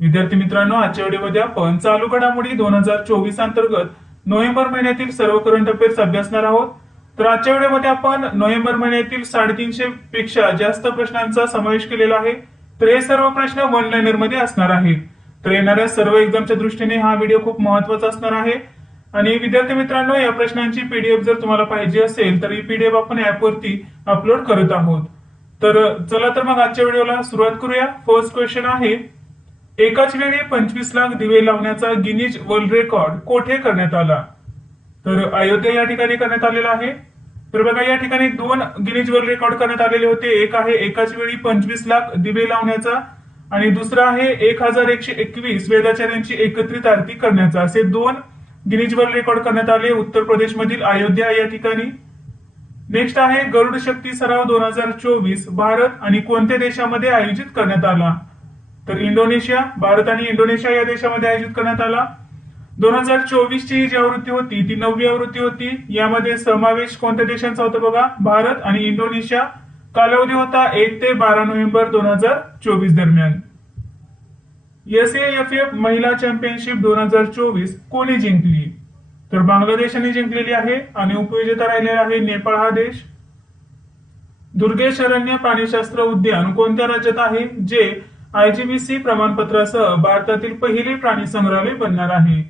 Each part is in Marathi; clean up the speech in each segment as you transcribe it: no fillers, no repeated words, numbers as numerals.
विद्यार्थी मित्रांनो, आजच्या व्हिडिओमध्ये आपण चालू घडामोडी 2024 अंतर्गत नोव्हेंबर महिन्यातील सर्व करंट अफेअर्स अभ्यासणार आहोत. तर आजच्या व्हिडिओमध्ये आपण नोव्हेंबर महिन्यातील 350 पेक्षा जास्त प्रश्नांचा समावेश केलेला आहे. तर हे सर्व प्रश्न वन लाइनर मध्ये असणार आहेत. तर येणाऱ्या सर्व एक्झामच्या दृष्टीने हा व्हिडिओ खूप महत्त्वाचा असणार आहे. आणि विद्यार्थी मित्रांनो, या प्रश्नांची पीडीएफ जर तुम्हाला पाहिजे असेल तर ही पीडीएफ आपण ऍपवरती अपलोड करत आहोत. तर चला तर मग आजच्या व्हिडिओला सुरुवात करूया. फर्स्ट क्वेश्चन आहे, एकाच वेळी 25 लाख दिवे लावण्याचा गिनीज वर्ल्ड रेकॉर्ड कोठे करण्यात आला? तर अयोध्या या ठिकाणी करण्यात आलेला आहे. तर बघा, या ठिकाणी दोन गिनीज वर्ल्ड रेकॉर्ड करण्यात आलेले होते. एक आहे एकाच वेळी 25 लाख दिवे लावण्याचा आणि दुसरा आहे 1121 वेदाचार्यांची एकत्रित आरती करण्याचा. असे दोन गिनीज वर्ल्ड रेकॉर्ड करण्यात आले उत्तर प्रदेश मधील अयोध्या या ठिकाणी. नेक्स्ट आहे, गरुड शक्ती सराव 2024 भारत आणि कोणत्या देशामध्ये आयोजित करण्यात आला? तर इंडोनेशिया. भारत आणि इंडोनेशिया या देशामध्ये आयोजित करण्यात आला. 2024 ची जी आवृत्ती होती ती 9वी आवृत्ती होती. यामध्ये समावेश कोणत्या देशांचा होता बघा? भारत आणि इंडोनेशिया. कालावधी होता 1 ते 12 नोव्हेंबर 2024 दरम्यान. SAFF महिला चॅम्पियनशिप 2024 कोणी जिंकली? तर बांगलादेशाने जिंकलेली आहे आणि उपविजेता राहिलेला आहे नेपाळ हा देश. दुर्गेश अरण्य प्राणीशास्त्र उद्यान कोणत्या राज्यात आहे, जे IGBC प्रमाणपत्रासह भारतातील पहिले प्राणी संग्रहालय बनणार आहे?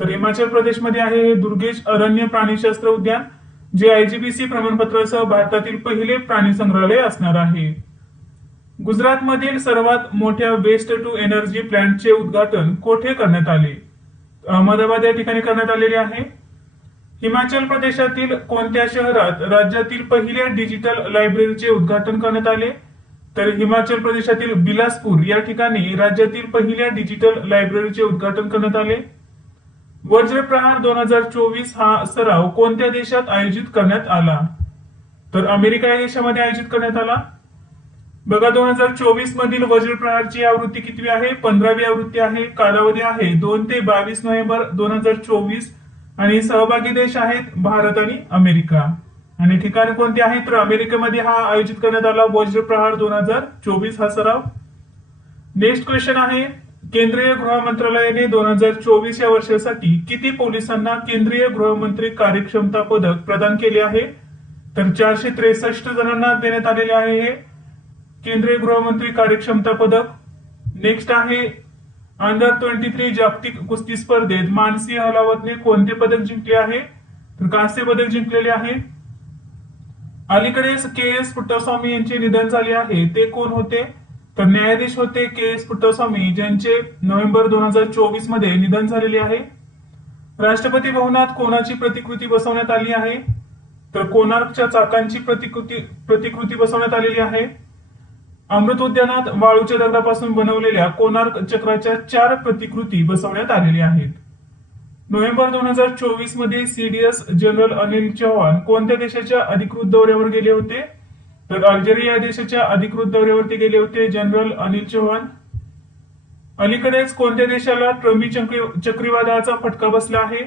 तर हिमाचल प्रदेशमध्ये आहे हे दुर्गेश अरण्य प्राणीशास्त्र उद्यान, जे IGBC प्रमाणपत्रासह भारतातील पहिले प्राणी संग्रहालय असणार आहे. गुजरातमधील सर्वात मोठ्या वेस्ट टू एनर्जी प्लांटचे उद्घाटन कोठे करण्यात आले? अहमदाबाद या ठिकाणी करण्यात आलेले आहे. हिमाचल प्रदेशातील कोणत्या शहरात राज्यातील पहिल्या डिजिटल लायब्ररीचे उद्घाटन करण्यात आले? तर हिमाचल प्रदेशातील बिलासपूर या ठिकाणी राज्यातील पहिल्या डिजिटल लायब्ररीचे उद्घाटन करण्यात आले. वज्रप्रहार 2024 हा सराव कोणत्या देशात आयोजित करण्यात आला? तर अमेरिका या देशामध्ये आयोजित करण्यात आला. बघा, 2024 मधील वज्रप्रहारची आवृत्ती कितवी आहे? 15वी आवृत्ती आहे. कालावधी आहे 2 ते 22 नोव्हेंबर 2024 आणि सहभागी देश आहेत भारत आणि अमेरिका. आणि ठिकाण कोणते आहे? तर अमेरिकेमध्ये हा आयोजित करण्यात आला वज्रप्रहार 2024 हा सराव. नेक्स्ट क्वेश्चन आहे, केंद्रीय गृह मंत्रालयाने 2024 या वर्षासाठी किती पोलिसांना केंद्रीय गृहमंत्री कार्यक्षमता पदक प्रदान केले आहे? तर 463 जणांना देण्यात आलेले आहे हे केंद्रीय गृहमंत्री कार्यक्षमता पदक. नेक्स्ट आहे, अंडर 23 जागतिक कुस्ती स्पर्धेत मानसी अहलावतने कोणते पदक जिंकले आहे? तर कांस्य पदक जिंकलेले आहे. अलीकडेच KS पुट्टास्वामी यांचे निधन झाले आहे, ते कोण होते? तर न्यायाधीश होते KS पुट्टास्वामी, ज्यांचे नोव्हेंबर 2024 मध्ये निधन झालेले आहे. राष्ट्रपती भवनात कोणाची प्रतिकृती बसवण्यात आली आहे? तर कोणार्कच्या चाकांची प्रतिकृती बसवण्यात आलेली आहे. अमृत उद्यानात वाळूच्या दगडापासून बनवलेल्या कोणार्क चक्राच्या 4 प्रतिकृती बसवण्यात आलेल्या आहेत. नोव्हेंबर 2024 मध्ये CDS जनरल अनिल चौहान कोणत्या देशाच्या अधिकृत दौऱ्यावर गेले होते? तर अल्जेरिया या देशाच्या अधिकृत दौऱ्यावरती गेले होते जनरल अनिल चौहान. अलीकडेच कोणत्या देशाला ट्रमी चक्रीवादळाचा फटका बसला आहे?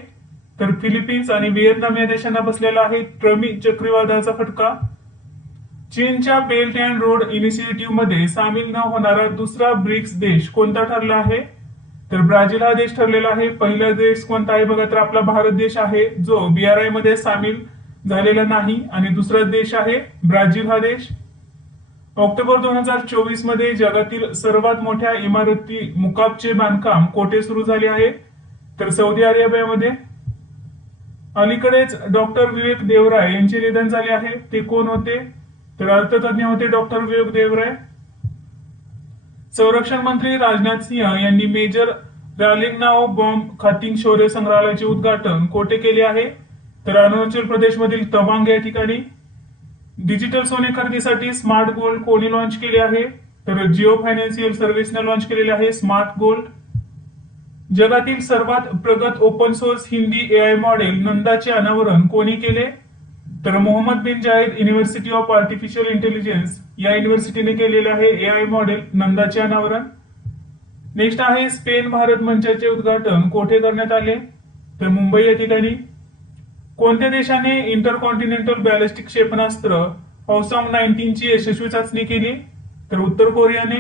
तर फिलिपिन्स आणि व्हिएतनाम या देशांना बसलेला आहे ट्रमी चक्रीवादळाचा फटका. चीनच्या बेल्ट अँड रोड इनिशिएटिव्ह मध्ये सामील न होणारा दुसरा ब्रिक्स देश कोणता ठरला आहे? तर ब्राझील हा देश ठरलेला आहे. पहिला देश कोणता आहे बघा? तर आपला भारत देश आहे, जो BRI मध्ये सामील झालेला नाही. आणि दुसरा देश आहे ब्राझील हा देश. ऑक्टोबर 2024 मध्ये जगातील सर्वात मोठ्या इमारती मुकाबचे बांधकाम कोठे सुरू झाले आहे? तर सौदी अरेबियामध्ये. अलीकडेच डॉक्टर विवेक देवराय यांचे निधन झाले आहे, ते कोण होते? तर अर्थतज्ञ होते डॉक्टर विवेक देवराय. संरक्षण मंत्री राजनाथ सिंह यांनी मेजर रालिंगनाओ बॉम्ब खातिंग शौर्य संग्रहालयाचे उद्घाटन कोठे केले आहे? तर अरुणाचल प्रदेश मधील तवांग या ठिकाणी. डिजिटल सोने खरेदीसाठी स्मार्ट गोल्ड कोणी लॉन्च केले आहे? तर जिओ फायनान्शियल सर्व्हिसने लॉन्च केलेले आहे स्मार्ट गोल्ड. जगातील सर्वात प्रगत open source Hindi AI model नंदाचे अनावरण कोणी केले? तर मोहम्मद बिन जायद युनिव्हर्सिटी ऑफ आर्टिफिशियल इंटेलिजन्स या युनिव्हर्सिटीने केलेले आहे AI मॉडेल नंदाचे अनावरण. नेक्स्ट आहे, स्पेन भारत मंचाचे उद्घाटन कोठे करण्यात आले? तर मुंबई या ठिकाणी. कोणत्या देशाने इंटरकॉन्टिनेंटल बॅलिस्टिक क्षेपणास्त्र हॉवसॉंग 19 ची यशस्वी चाचणी केली? तर उत्तर कोरियाने.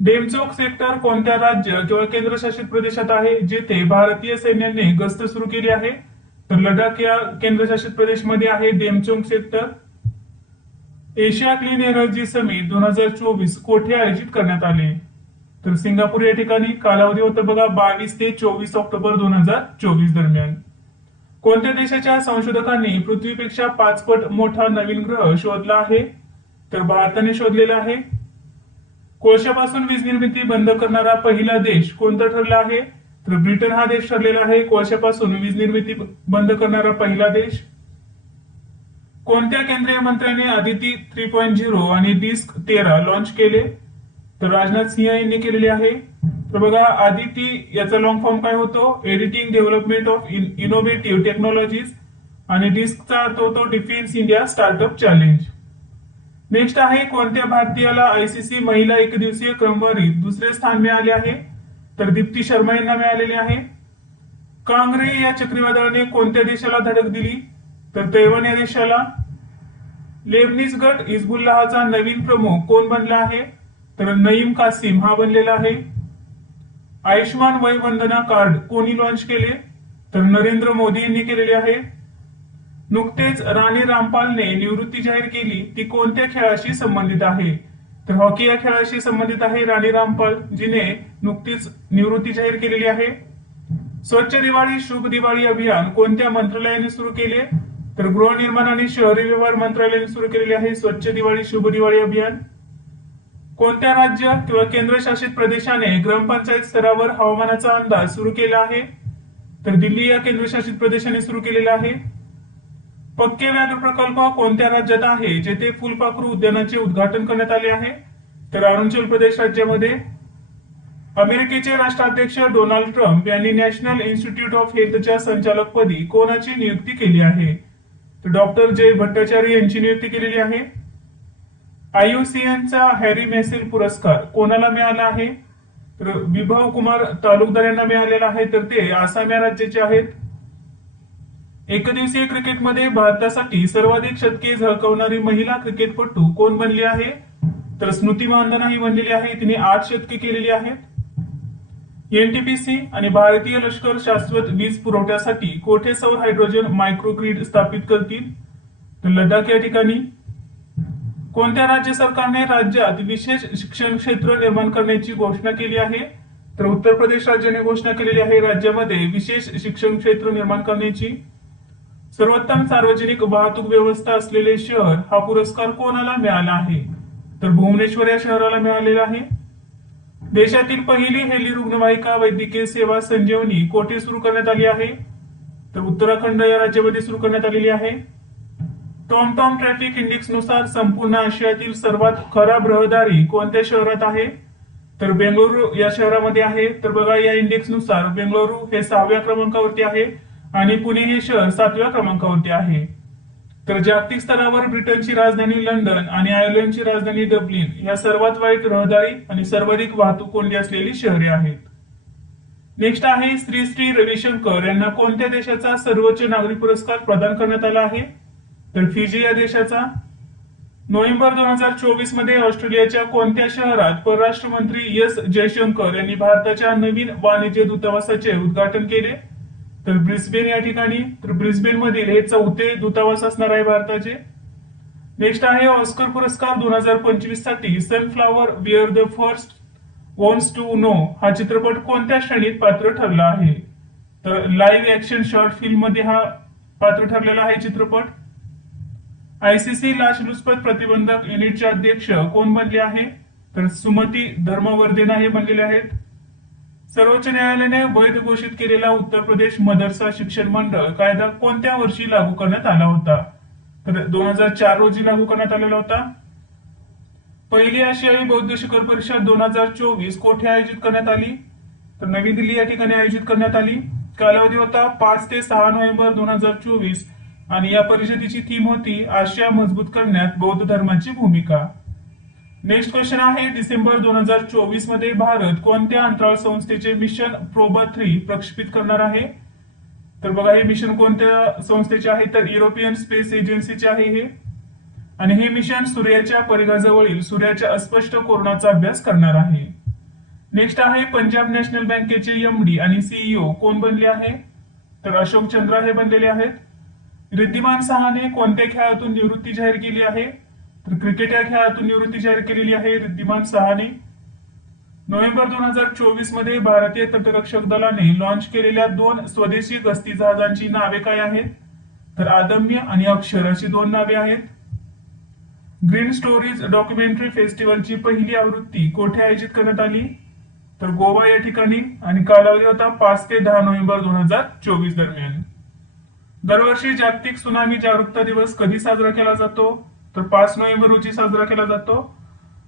डेमचोक सेक्टर कोणत्या राज्य किंवा केंद्रशासित प्रदेशात आहे जेथे भारतीय सैन्याने गस्त सुरू केली आहे? तर लडाख या केंद्रशासित प्रदेशमध्ये आहे Demchok sector. Asia clean energy summit 2024 कोठे आयोजित करण्यात आले? तर सिंगापूर या ठिकाणी. कालावधी होता बघा 22 ते 24 ऑक्टोबर 2024 दरम्यान. कोणत्या देशाच्या संशोधकांनी पृथ्वीपेक्षा 5 पट मोठा नवीन ग्रह शोधला आहे? तर भारताने शोधलेला आहे. कोळशापासून वीज निर्मिती बंद करणारा पहिला देश कोणता ठरला आहे? तर ब्रिटन हा देश ठरलेला आहे कोळशापासून वीज निर्मिती बंद करणारा पहिला देश. कोणत्या केंद्रीय मंत्र्याने आदिती 3.0 आणि डिस्क 13 लॉन्च केले? तर राजनाथ सिंह यांनी केलेले आहे. तर बघा आदिती याचा लॉंग फॉर्म काय होतो? Editing development of innovative technologies आणि डिस्कचा अर्थ होतो defence India startup challenge. Next आहे कोणत्या भारतीयाला आयसीसी महिला एकदिवसीय क्रमवारीत दुसरे स्थान मिळाले आहे? तर दीप्ती शर्मा यांना मिळालेले आहे. कांगरे या चक्रीवादळाने कोणत्या देशाला धडक दिली? तर तैवान या देशाला. लेबनीज गट हिजबुल्लाहचा नवीन प्रमुख कोण बनला आहे? तर नईम कासिम हा बनलेला आहे. आयुष्मान वय वंदना कार्ड कोणी लॉन्च केले? तर नरेंद्र मोदी यांनी केलेले आहे. नुकतेच राणी रामपालने निवृत्ती जाहीर केली ती कोणत्या खेळाशी संबंधित आहे? तर हॉकी या खेळाशी संबंधित आहे राणी रामपाल जिने नुकतीच निवृत्ती जाहीर केलेली आहे. स्वच्छ दिवाळी शुभ दिवाळी अभियान कोणत्या मंत्रालयाने सुरू केले? तर गृहनिर्माण आणि शहरी व्यवहार मंत्रालयाने सुरू केलेले आहे स्वच्छ दिवाळी शुभ दिवाळी अभियान. कोणत्या राज्य किंवा केंद्रशासित प्रदेशाने ग्रामपंचायत स्तरावर हवामानाचा अंदाज सुरू केला आहे? तर दिल्ली या केंद्रशासित प्रदेशाने सुरू केलेला आहे. पक्के व्याघ्र प्रकल्प कोणत्या राज्यात आहे जेथे फुलपाखरू उद्यानाचे उद्घाटन करण्यात आले आहे? तर अरुणाचल प्रदेश राज्यामध्ये. अमेरिकेचे राष्ट्राध्यक्ष डोनाल्ड ट्रम्प यांनी नॅशनल इन्स्टिट्यूट ऑफ हेल्थच्या संचालकपदी कोणाची नियुक्ती केली आहे? तर डॉक्टर जय भट्टाचार्य यांची नियुक्ती केलेली आहे. आययुसीएनचा हॅरी मेसेल पुरस्कार कोणाला मिळाला आहे? तर विभव कुमार तालुकदार यांना मिळालेला आहे तर ते आसाम या राज्याचे आहेत. एकदिवसीय क्रिकेटमध्ये भारतासाठी सर्वाधिक शतके झळकवणारी महिला क्रिकेटपटू कोण बनली आहे? तर स्मृती मानधना ही बनलेली आहे. तिने 8 शतके केलेली आहेत. एनटीपीसी आणि भारतीय लष्कर शाश्वत वीज पुरवठ्यासाठी कोठे सौर हायड्रोजन मायक्रोग्रिड स्थापित करतील? तर लडाख या ठिकाणी. कोणत्या राज्य सरकारने राज्यात विशेष शिक्षण क्षेत्र निर्माण करण्याची घोषणा केली आहे? तर उत्तर प्रदेश राज्याने घोषणा केलेली आहे राज्यामध्ये विशेष शिक्षण क्षेत्र निर्माण करण्याची. सर्वोत्तम सार्वजनिक वाहतूक व्यवस्था असलेले शहर हा पुरस्कार कोणाला मिळाला आहे? तर भुवनेश्वर या शहराला मिळालेला आहे. देशातील पहिली हेली रुग्णवाहिका वैद्यकीय सेवा संजीवनी कोठे सुरू करण्यात आली आहे? तर उत्तराखंड या राज्यामध्ये सुरू करण्यात आलेली आहे. टॉमटॉम ट्रॅफिक इंडेक्स नुसार संपूर्ण आशियातील सर्वात खराब रहदारी कोणत्या शहरात आहे? तर बेंगळुरू या शहरामध्ये आहे. तर बघा या इंडेक्स नुसार बेंगळुरू हे 6व्या क्रमांकावरती आहे आणि पुणे हे शहर 7व्या क्रमांकावरती आहे. तर जागतिक स्तरावर ब्रिटनची राजधानी लंडन आणि आयर्लंडची राजधानी डब्लिन या सर्वात वाईट रहदारी आणि सर्वाधिक वाहतूक कोंडी असलेली शहरे आहेत. नेक्स्ट आहे श्री श्री रविशंकर यांना कोणत्या देशाचा सर्वोच्च नागरी पुरस्कार प्रदान करण्यात आला आहे? तर फिजी या देशाचा. नोव्हेंबर 2024 मध्ये ऑस्ट्रेलियाच्या कोणत्या शहरात परराष्ट्र मंत्री एस जयशंकर यांनी भारताच्या नवीन वाणिज्य दूतावासाचे उद्घाटन केले? तर ब्रिस्बेन या ठिकाणी. तर ब्रिस्बेन मधील हे 4थे दूतावास असणार आहे भारताचे. नेक्स्ट आहे ऑस्कर पुरस्कार 2025 साठी Sunflower were the first ones to know हा चित्रपट कोणत्या श्रेणीत पात्र ठरला आहे? तर लाईव्ह ऍक्शन शॉर्ट फिल्म मध्ये हा पात्र ठरलेला आहे चित्रपट. आयसीसी लाचलुचपत प्रतिबंधक युनिटचे अध्यक्ष कोण बनले आहे? तर सुमती धर्मवर्धेना हे बनलेले आहेत. सर्वोच्च न्यायालयाने वैध घोषित केलेला उत्तर प्रदेश मदरसा शिक्षण मंडळ कायदा कोणत्या वर्षी लागू करण्यात आला होता? तर 2004 रोजी लागू करण्यात आलेला होता. पहिली आशियाई बौद्ध शिखर परिषद 2024 कोठे आयोजित करण्यात आली? तर नवी दिल्ली या ठिकाणी आयोजित करण्यात आली. कालावधी होता 5 ते 6 नोव्हेंबर 2024 आणि या परिषदेची थीम होती आशिया मजबूत करण्यात बौद्ध धर्माची भूमिका. नेक्स्ट क्वेश्चन आहे डिसेंबर 2024 मध्ये भारत कोणत्या अंतराळ संस्थेचे मिशन प्रोबा 3 प्रक्षेपित करणार आहे? तर बघा हे मिशन कोणत्या संस्थेचे आहे? तर युरोपियन स्पेस एजन्सीचे आहे हे. आणि हे मिशन सूर्याच्या परिघाजवळील सूर्याच्या अस्पष्ट कोनाचा अभ्यास करणार आहे. नेक्स्ट आहे पंजाब नॅशनल बँकेचे एमडी आणि सीईओ कोण बनले आहे? तर अशोक चंद्रा हे बनलेले आहेत। रिद्धिमान सहाने कोणत्या खेळातून निवृत्ती जाहीर केली आहे? तर क्रिकेट या खेळातून निवृत्ती जाहीर केलेली आहे रिद्धिमान सहाने। नोव्हेंबर 2024 मध्ये भारतीय तटरक्षक दलाने लॉन्च केलेल्या 2 स्वदेशी गस्ती जहाजांची नावे काय आहेत? तर अदम्य आणि अक्षर अशी 2 नावे आहेत। ग्रीन स्टोरीज डॉक्युमेंटरी फेस्टिवलची पहिली आवृत्ती कोठे आयोजित करण्यात आली? तर गोवा या ठिकाणी आणि कालावधी होता 5 ते 10 नोव्हेंबर 2024 दरम्यान। दरवर्षी जागतिक सुनामी जागरूकता दिवस कधी साजरा केला जातो? तर 5 नोव्हेंबर रोजी साजरा केला जातो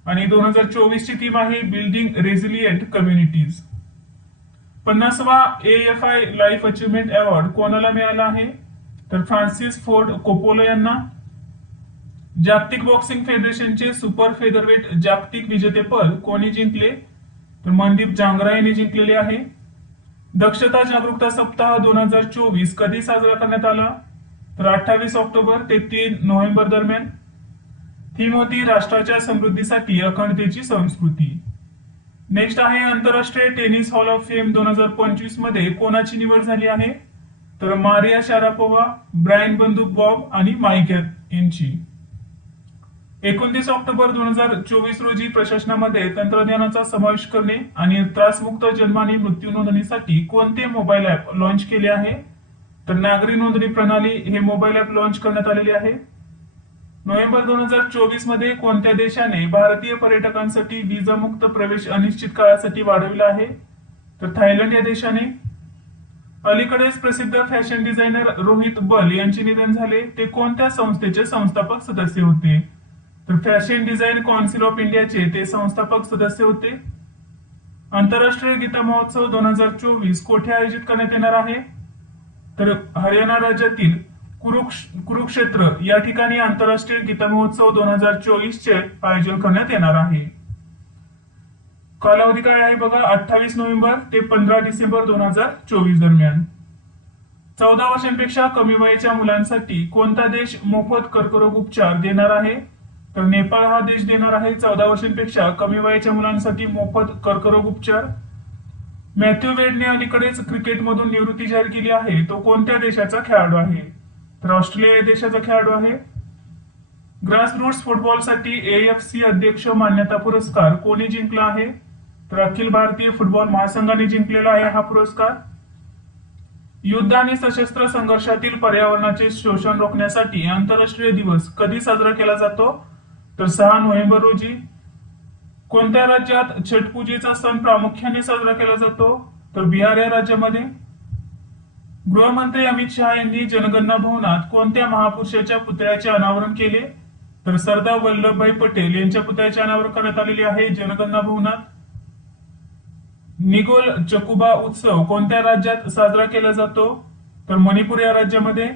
आणि 2024 ची थीम आहे बिल्डिंग रेझिलियंट कम्युनिटीज। 50वा AFI लाईफ अचीवमेंट अवॉर्ड कोणाला मिळाला आहे? तर फ्रान्सिस फोर्ड कोपोला यांना। जागतिक बॉक्सिंग फेडरेशनचे सुपर फेदरवेट जागतिक विजेतेपद कोणी जिंकले? तर मनदीप जांगरा यांनी जिंकलेले आहे। दक्षता जागरूकता सप्ताह 2024 कधी साजरा करण्यात आला? तर 28 ऑक्टोबर ते 3 नोव्हेंबर दरम्यान। थीम होती राष्ट्राच्या समृद्धीसाठी अखंडतेची संस्कृती। नेक्स्ट आहे आंतरराष्ट्रीय टेनिस हॉल ऑफ फेम 2025 मध्ये कोणाची निवड झाली आहे? तर मारिया शारापोव्हा, ब्रायन बंदूक बॉब आणि माईक यांची। 29 ऑक्टोबर 2024 रोजी प्रशासनामध्ये तंत्रज्ञानाचा समावेश करणे आणि त्रासमुक्त जन्म आणि मृत्यू नोंदणीसाठी कोणते मोबाईल ऍप लॉन्च केले आहे? तर नागरी नोंदणी प्रणाली हे मोबाईल ऍप लॉन्च करण्यात आलेले आहे। नोव्हेंबर 2024 मध्ये कोणत्या देशाने भारतीय पर्यटकांसाठी व्हिसामुक्त प्रवेश अनिश्चित काळासाठी वाढविला आहे? तर थायलंड या देशाने। अलीकडेच प्रसिद्ध फॅशन डिझायनर रोहित बल यांचे निधन झाले, ते कोणत्या संस्थेचे संस्थापक सदस्य होते? तर फॅशन डिझाईन कौन्सिल ऑफ इंडियाचे ते संस्थापक सदस्य होते। आंतरराष्ट्रीय गीता महोत्सव 2024 कोठे आयोजित करण्यात येणार आहे? तर हरियाणा राज्यातील कुरुक्षेत्र या ठिकाणी आंतरराष्ट्रीय गीता महोत्सव 2024 चे आयोजन करण्यात येणार आहे। कालावधी काय आहे बघा, 28 नोव्हेंबर ते 15 डिसेंबर 2024 दरम्यान। 14 वर्षांपेक्षा कमी वयाच्या मुलांसाठी कोणता देश मोफत कर्करोग उपचार देणार आहे? तर नेपाळ हा देश देणार आहे 14 वर्षांपेक्षा कमी वयाच्या मुलांसाठी मोफत कर्करोग उपचार। मॅथ्यू वेडने अलीकडेच क्रिकेटमधून निवृत्ती जाहीर केली आहे, तो कोणत्या देशाचा खेळाडू आहे? तर ऑस्ट्रेलिया या देशाचा खेळाडू आहे। ग्रासरूट्स फुटबॉलसाठी AFC अध्यक्ष मान्यता पुरस्कार कोणी जिंकला आहे? तर अखिल भारतीय फुटबॉल महासंघाने जिंकलेला आहे हा पुरस्कार। युद्ध आणि सशस्त्र संघर्षातील पर्यावरणाचे शोषण रोखण्यासाठी आंतरराष्ट्रीय दिवस कधी साजरा केला जातो? तर 6 नोव्हेंबर रोजी। कोणत्या राज्यात छठ पूजेचा सण प्रामुख्याने साजरा केला जातो? तर बिहार या राज्यामध्ये। गृहमंत्री अमित शहा यांनी जनगणना भवनात कोणत्या महापुरुषाच्या पुतळ्याचे अनावरण केले? तर सरदार वल्लभभाई पटेल यांच्या पुतळ्याचे अनावरण करण्यात आलेले आहे जनगणना भवनात। निगोल चकुबा उत्सव कोणत्या राज्यात साजरा केला जातो? तर मणिपूर या राज्यामध्ये।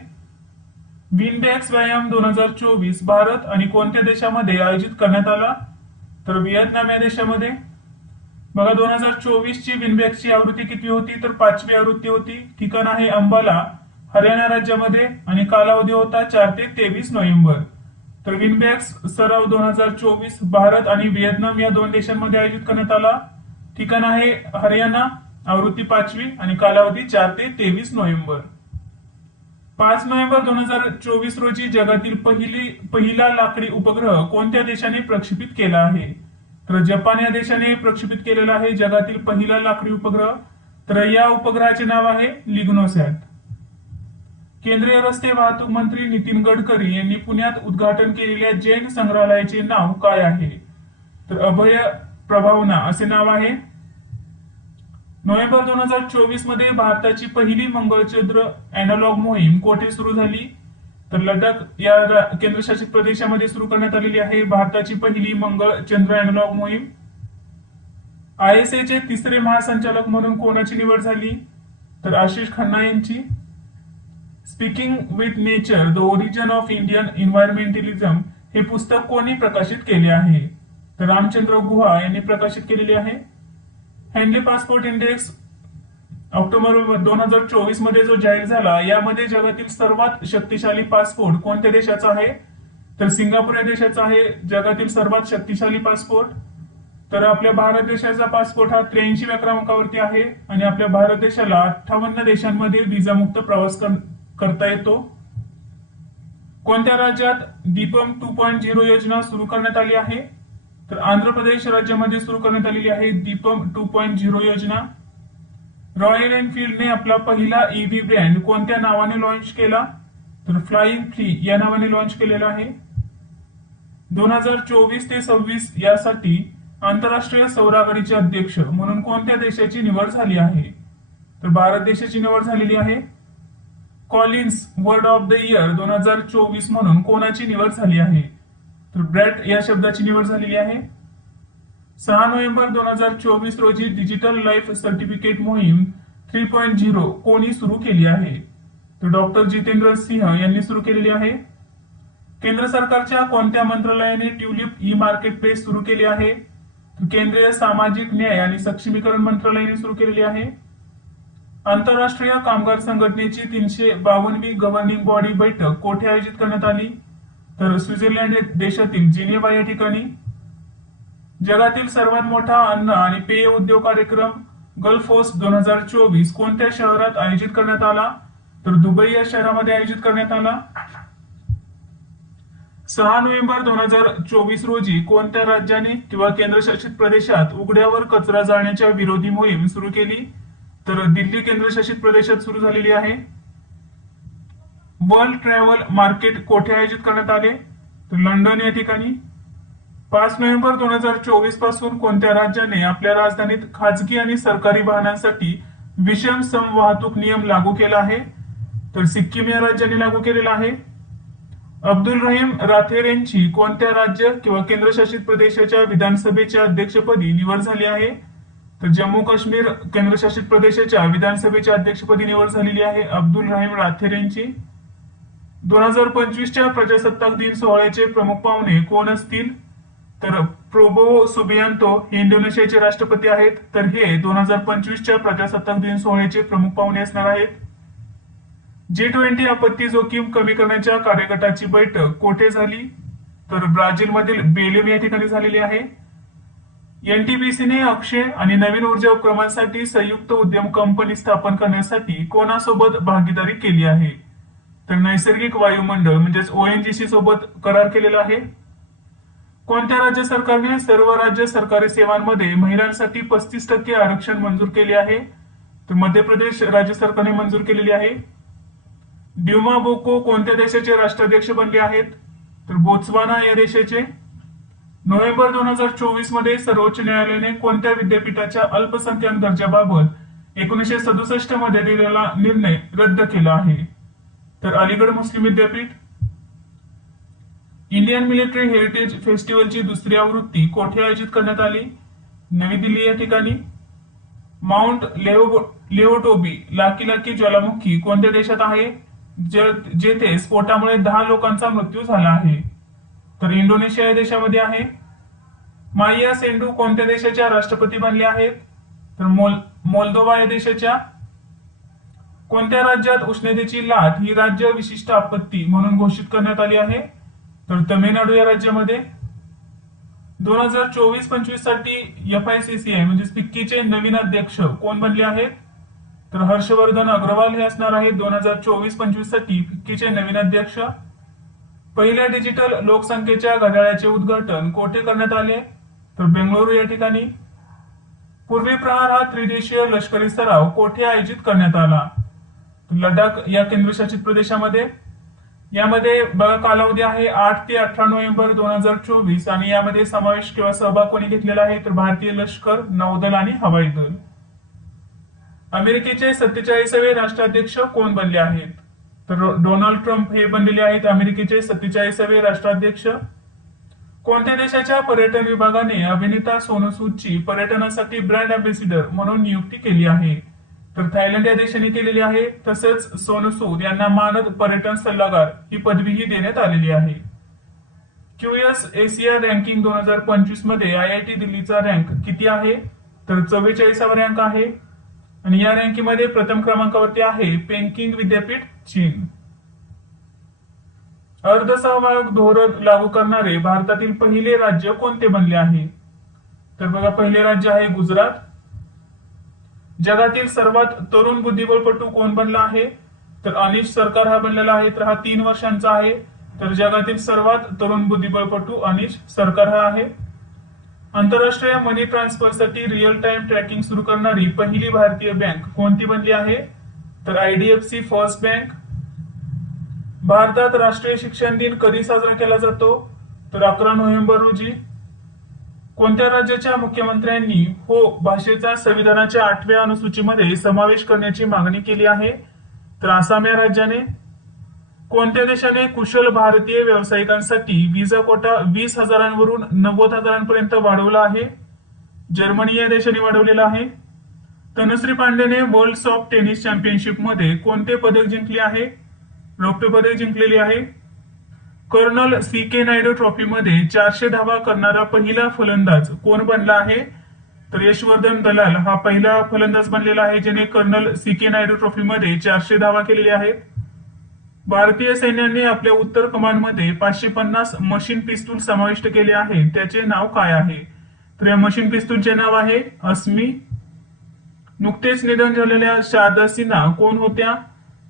विनबॅक्स व्यायाम 2024 भारत आणि कोणत्या देशामध्ये आयोजित करण्यात आला? तर व्हिएतनाम या देशामध्ये। बघा 2024 ची विनबॅक्सची आवृत्ती किती होती? तर 5वी आवृत्ती होती। ठिकाण आहे अंबाला, हरियाणा राज्यामध्ये आणि कालावधी होता 4 ते 23 नोव्हेंबर। तर विनबॅक्स सराव 2024 भारत आणि व्हिएतनाम या 2 देशांमध्ये आयोजित करण्यात आला। ठिकाण आहे हरियाणा, आवृत्ती 5वी आणि कालावधी 4 ते 23 नोव्हेंबर। 5 नोव्हेंबर 2024 रोजी जगातील पहिला लाकडी उपग्रह कोणत्या देशाने प्रक्षेपित केला आहे? तर जपान या देशाने प्रक्षेपित केलेला आहे जगातील पहिला लाकडी उपग्रह। तर या उपग्रहाचे नाव आहे लिग्नोसॅट। केंद्रीय रस्ते वाहतूक मंत्री नितीन गडकरी यांनी पुण्यात उद्घाटन केलेल्या जैन संग्रहालयाचे नाव काय आहे? तर अभय प्रभावना असे नाव आहे। नोव्हेंबर 2024 मध्ये भारताची पहिली मंगळचंद्र अॅनालॉग मोहीम कोठे सुरू झाली? तर लडाख या केंद्रशासित प्रदेशामध्ये सुरू करण्यात आलेली आहे भारताची पहिली मंगळचंद्र अॅनालॉग मोहीम। ISA चे 3रे महासंचालक म्हणून कोणाची निवड झाली? तर आशिष खन्ना यांची। Speaking with nature the origin of Indian environmentalism हे पुस्तक कोणी प्रकाशित केले आहे? तर रामचंद्र गुहा यांनी प्रकाशित केलेले आहे। हेनरी पासपोर्ट इंडेक्स ऑक्टोबर 2024 मध्ये जो जाहीर झाला, यामध्ये जगातील सर्वात शक्तिशाली पासपोर्ट कोणत्या देशाचा आहे? तर सिंगापूर या देशाचा आहे जगातील सर्वात शक्तिशाली पासपोर्ट। तर आपल्या भारत देशाचा पासपोर्ट हा 83व्या क्रमांकावरती आहे आणि आपल्या भारत देशाला 58 देशांमध्ये विजामुक्त प्रवास करता येतो. कोणत्या राज्यात दीपम 2.0 योजना सुरू करण्यात आली आहे? तर आंध्र प्रदेश राज्यामध्ये सुरू करण्यात आलेली आहे दीपम 2.0 योजना. रॉयल एनफिल्डने आपला पहिला ईव्ही ब्रँड कोणत्या नावाने लॉन्च केला? तर फ्लाइंग फ्ली या नावाने लॉन्च केलेला आहे. 2024 ते 26 यासाठी आंतरराष्ट्रीय सौर आघाडीचे अध्यक्ष म्हणून कोणत्या देशाची निवड झाली आहे? तर भारत देशाची निवड झालेली आहे. Collins word of the year 2024 म्हणून कोणाची निवड झाली आहे? तर ब्रॅट या शब्दाची निवड झालेली आहे. 6 नोव्हेंबर 2024 रोजी डिजिटल लाईफ सर्टिफिकेट मोहीम 3.0 कोणी सुरू केली आहे? तर डॉक्टर जितेंद्र सिंह यांनी सुरू केलेली आहे. केंद्र सरकारच्या कोणत्या मंत्रालयाने ट्युलिप ई मार्केट प्लेस सुरू केली आहे? केंद्रीय सामाजिक न्याय आणि सक्षमीकरण मंत्रालयाने सुरू केलेली आहे. आंतरराष्ट्रीय कामगार संघटनेची 352वी गव्हर्निंग बॉडी बैठक कोठे आयोजित करण्यात आली? तर स्वित्झर्लंड देशातील जिनेव्हा या ठिकाणी. जगातील सर्वात मोठा अन्न आणि पेय उद्योग कार्यक्रम गल्फोस 2024 कोणत्या शहरात आयोजित करण्यात आला? तर दुबई या शहरामध्ये आयोजित करण्यात आला. 6 नोव्हेंबर 2024 रोजी कोणत्या राज्याने किंवा केंद्रशासित प्रदेशात उघड्यावर कचरा जाळण्याच्या विरोधी मोहीम सुरू केली? तर दिल्ली केंद्रशासित प्रदेशात सुरू झालेली आहे. वर्ल्ड ट्रॅव्हल मार्केट कोठे आयोजित करण्यात आले? तर लंडन या ठिकाणी. 5 नोव्हेंबर 2024 पासून कोणत्या राज्याने आपल्या राजधानीत खाजगी आणि सरकारी वाहनांसाठी विषम समवाहतूक नियम लागू केला आहे? तर सिक्कीम या राज्याने लागू केलेला आहे. अब्दुल रहीम राथेर यांची कोणत्या राज्य किंवा केंद्रशासित प्रदेशाच्या विधानसभेच्या अध्यक्षपदी निवड झाली आहे? तर जम्मू काश्मीर केंद्रशासित प्रदेशाच्या विधानसभेच्या अध्यक्षपदी निवड झालेली आहे अब्दुल रहीम राथेर यांची. 2025च्या प्रजासत्ताक दिन सोहळ्याचे प्रमुख पाहुणे कोण असतील? तर प्रोबोवो सुबियांतो हे इंडोनेशियाचे राष्ट्रपती आहेत. तर हे 2025च्या प्रजासत्ताक दिन सोहळ्याचे प्रमुख पाहुणे असणार आहेत. G20 आपत्ती जोखीम कमी करण्याच्या कार्यगटाची बैठक कोठे झाली? तर ब्राझीलमधील बेल्यूम या ठिकाणी झालेली आहे. एनटीपीसीने अक्षय आणि नवीन ऊर्जा उपक्रमांसाठी संयुक्त उद्यम कंपनी स्थापन करण्यासाठी कोणासोबत भागीदारी केली आहे? तर नैसर्गिक वायुमंडळ म्हणजेच ONGC सोबत करार केलेला आहे. कोणत्या राज्य सरकारने सर्व राज्य सरकारी सेवांमध्ये महिलांसाठी 35% आरक्षण मंजूर केले आहे? तर मध्य प्रदेश राज्य सरकारने मंजूर केलेली आहे. ड्युमा बोको कोणत्या देशाचे राष्ट्राध्यक्ष बनले आहेत? तर बोत्सवाना या देशाचे. नोव्हेंबर 2024 मध्ये सर्वोच्च न्यायालयाने कोणत्या विद्यापीठाच्या अल्पसंख्याक दर्जाबाबत 1967 मध्ये दिलेला निर्णय रद्द केला आहे? तर अलीगड मुस्लिम विद्यापीठ. इंडियन मिलिटरी हेरिटेज फेस्टिवलची दुसरी आवृत्ती कोठे आयोजित करण्यात आली? नवी दिल्ली या ठिकाणी. माउंट लेओटोबी लाकी ज्वालामुखी कोणत्या देशात आहे? जेथे स्फोटामुळे 10 लोकांचा मृत्यू झाला आहे? तर इंडोनेशिया या देशामध्ये आहे. माया सेंडू कोणत्या देशाच्या राष्ट्रपती बनले आहेत? तर मोल्दोवा या देशाच्या. कोणत्या राज्यात उष्णतेची लाट ही राज्य विशिष्ट आपत्ती म्हणून घोषित करण्यात आली आहे? तर तमिळनाडू या राज्यामध्ये. 2024-25 साठी FICCI म्हणजे फिक्कीचे नवीन अध्यक्ष कोण बनले आहेत? तर हर्षवर्धन अग्रवाल हे असणार आहेत 2024-25 साठी फिक्कीचे नवीन अध्यक्ष. पहिल्या डिजिटल लोकसंख्येच्या घड्याळाचे उद्घाटन कोठे करण्यात आले? तर बेंगळुरू या ठिकाणी. पूर्वी प्रहार हा त्रिदेशीय लष्करी सराव कोठे आयोजित करण्यात आला? लडाख या केंद्रशासित प्रदेशामध्ये. यामध्ये बघा कालावधी आहे 8 ते 18 नोव्हेंबर 2024 आणि यामध्ये समावेश किंवा सहभाग कोणी घेतलेला आहे? तर भारतीय लष्कर, नौदल आणि हवाई दल. अमेरिकेचे 47वे राष्ट्राध्यक्ष कोण बनले आहेत? तर डोनाल्ड ट्रम्प हे बनलेले आहेत अमेरिकेचे 47वे राष्ट्राध्यक्ष. कोणत्या देशाच्या पर्यटन विभागाने अभिनेता सोनू सूदची पर्यटनासाठी ब्रँड अँबॅसिडर म्हणून नियुक्ती केली आहे? तर थायलंड या देशाने केलेली आहे. तसेच सोनू सूद यांना मानद पर्यटन सल्लागार ही पदवीही देण्यात आलेली आहे. QS एशिया रँकिंग 2025 मध्ये IIT दिल्लीचा रँक किती आहे? तर 44वा रँक आहे आणि या रँकिंगमध्ये प्रथम क्रमांकावरती आहे पेकिंग विद्यापीठ, चीन. अर्धसहभाग धोरण लागू करणारे भारतातील पहिले राज्य कोणते बनले आहे? तर बघा, पहिले राज्य आहे गुजरात. जगातील सर्वात तरुण बुद्धिबळपटू कोण बनला आहे? तर अनिश सरकार हा बनलेला आहे. तर हा 3 वर्षांचा आहे. तर जगातील सर्वात तरुण बुद्धिबळपटू अनिश सरकार हा आहे. आंतरराष्ट्रीय मनी ट्रान्सफरसाठी रिअल टाइम ट्रॅकिंग सुरू करणारी पहिली भारतीय बँक कोणती बनली आहे? तर IDFC फर्स्ट बँक. भारतात राष्ट्रीय शिक्षण दिन कधी साजरा केला जातो? तर 11 नोव्हेंबर रोजी. कोणत्या राज्याच्या मुख्यमंत्र्यांनी हो भाषेचा संविधानाच्या 8व्या अनुसूचीमध्ये समावेश करण्याची मागणी केली आहे? तर आसाम या राज्याने. कोणत्या देशाने कुशल भारतीय व्यावसायिकांसाठी व्हिसा कोटा 20,000वरून 90,000पर्यंत वाढवला आहे? जर्मनी या देशाने वाढवलेला आहे. तनुश्री पांडेने वर्ल्ड ऑफ टेनिस चॅम्पियनशिप मध्ये कोणते पदक जिंकले आहे? रौप्य पदक जिंकलेले आहे. कर्नल CK नायडू ट्रॉफीमध्ये 400 धावा करणारा पहिला फलंदाज कोण बनला आहे? तर यशवर्धन दलाल हा पहिला फलंदाज बनलेला आहे ज्याने कर्नल CK नायडू ट्रॉफीमध्ये 400 धावा केलेल्या आहेत. भारतीय सैन्याने आपल्या उत्तर कमांडमध्ये 550 मशीन पिस्तूल समाविष्ट केले आहे, त्याचे नाव काय आहे? तर या मशीन पिस्तूलचे नाव आहे अस्मी. नुकतेच निधन झालेल्या शारदा सिन्हा कोण होत्या?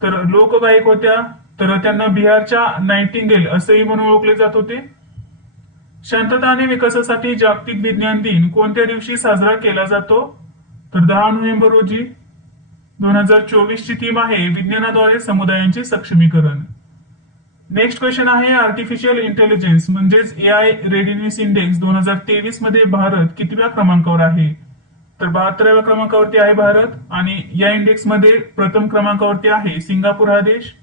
तर लोकगायक होत्या. तर त्यांना बिहारच्या नाइटिंगेल असेही म्हणून ओळखले जात होते. शांतता आणि विकासासाठी जागतिक विज्ञान दिन कोणत्या दिवशी साजरा केला जातो? तर 10 नोव्हेंबर रोजी. 2024 ची थीम आहे विज्ञानाद्वारे समुदायांचे सक्षमीकरण. नेक्स्ट क्वेश्चन आहे आर्टिफिशियल इंटेलिजन्स म्हणजेच AI रेडिनेस इंडेक्स 2023 मध्ये भारत कितव्या क्रमांकावर आहे? तर 72व्या क्रमांकावरती आहे भारत. आणि या इंडेक्स मध्ये प्रथम क्रमांकावरती आहे सिंगापूर हा देश.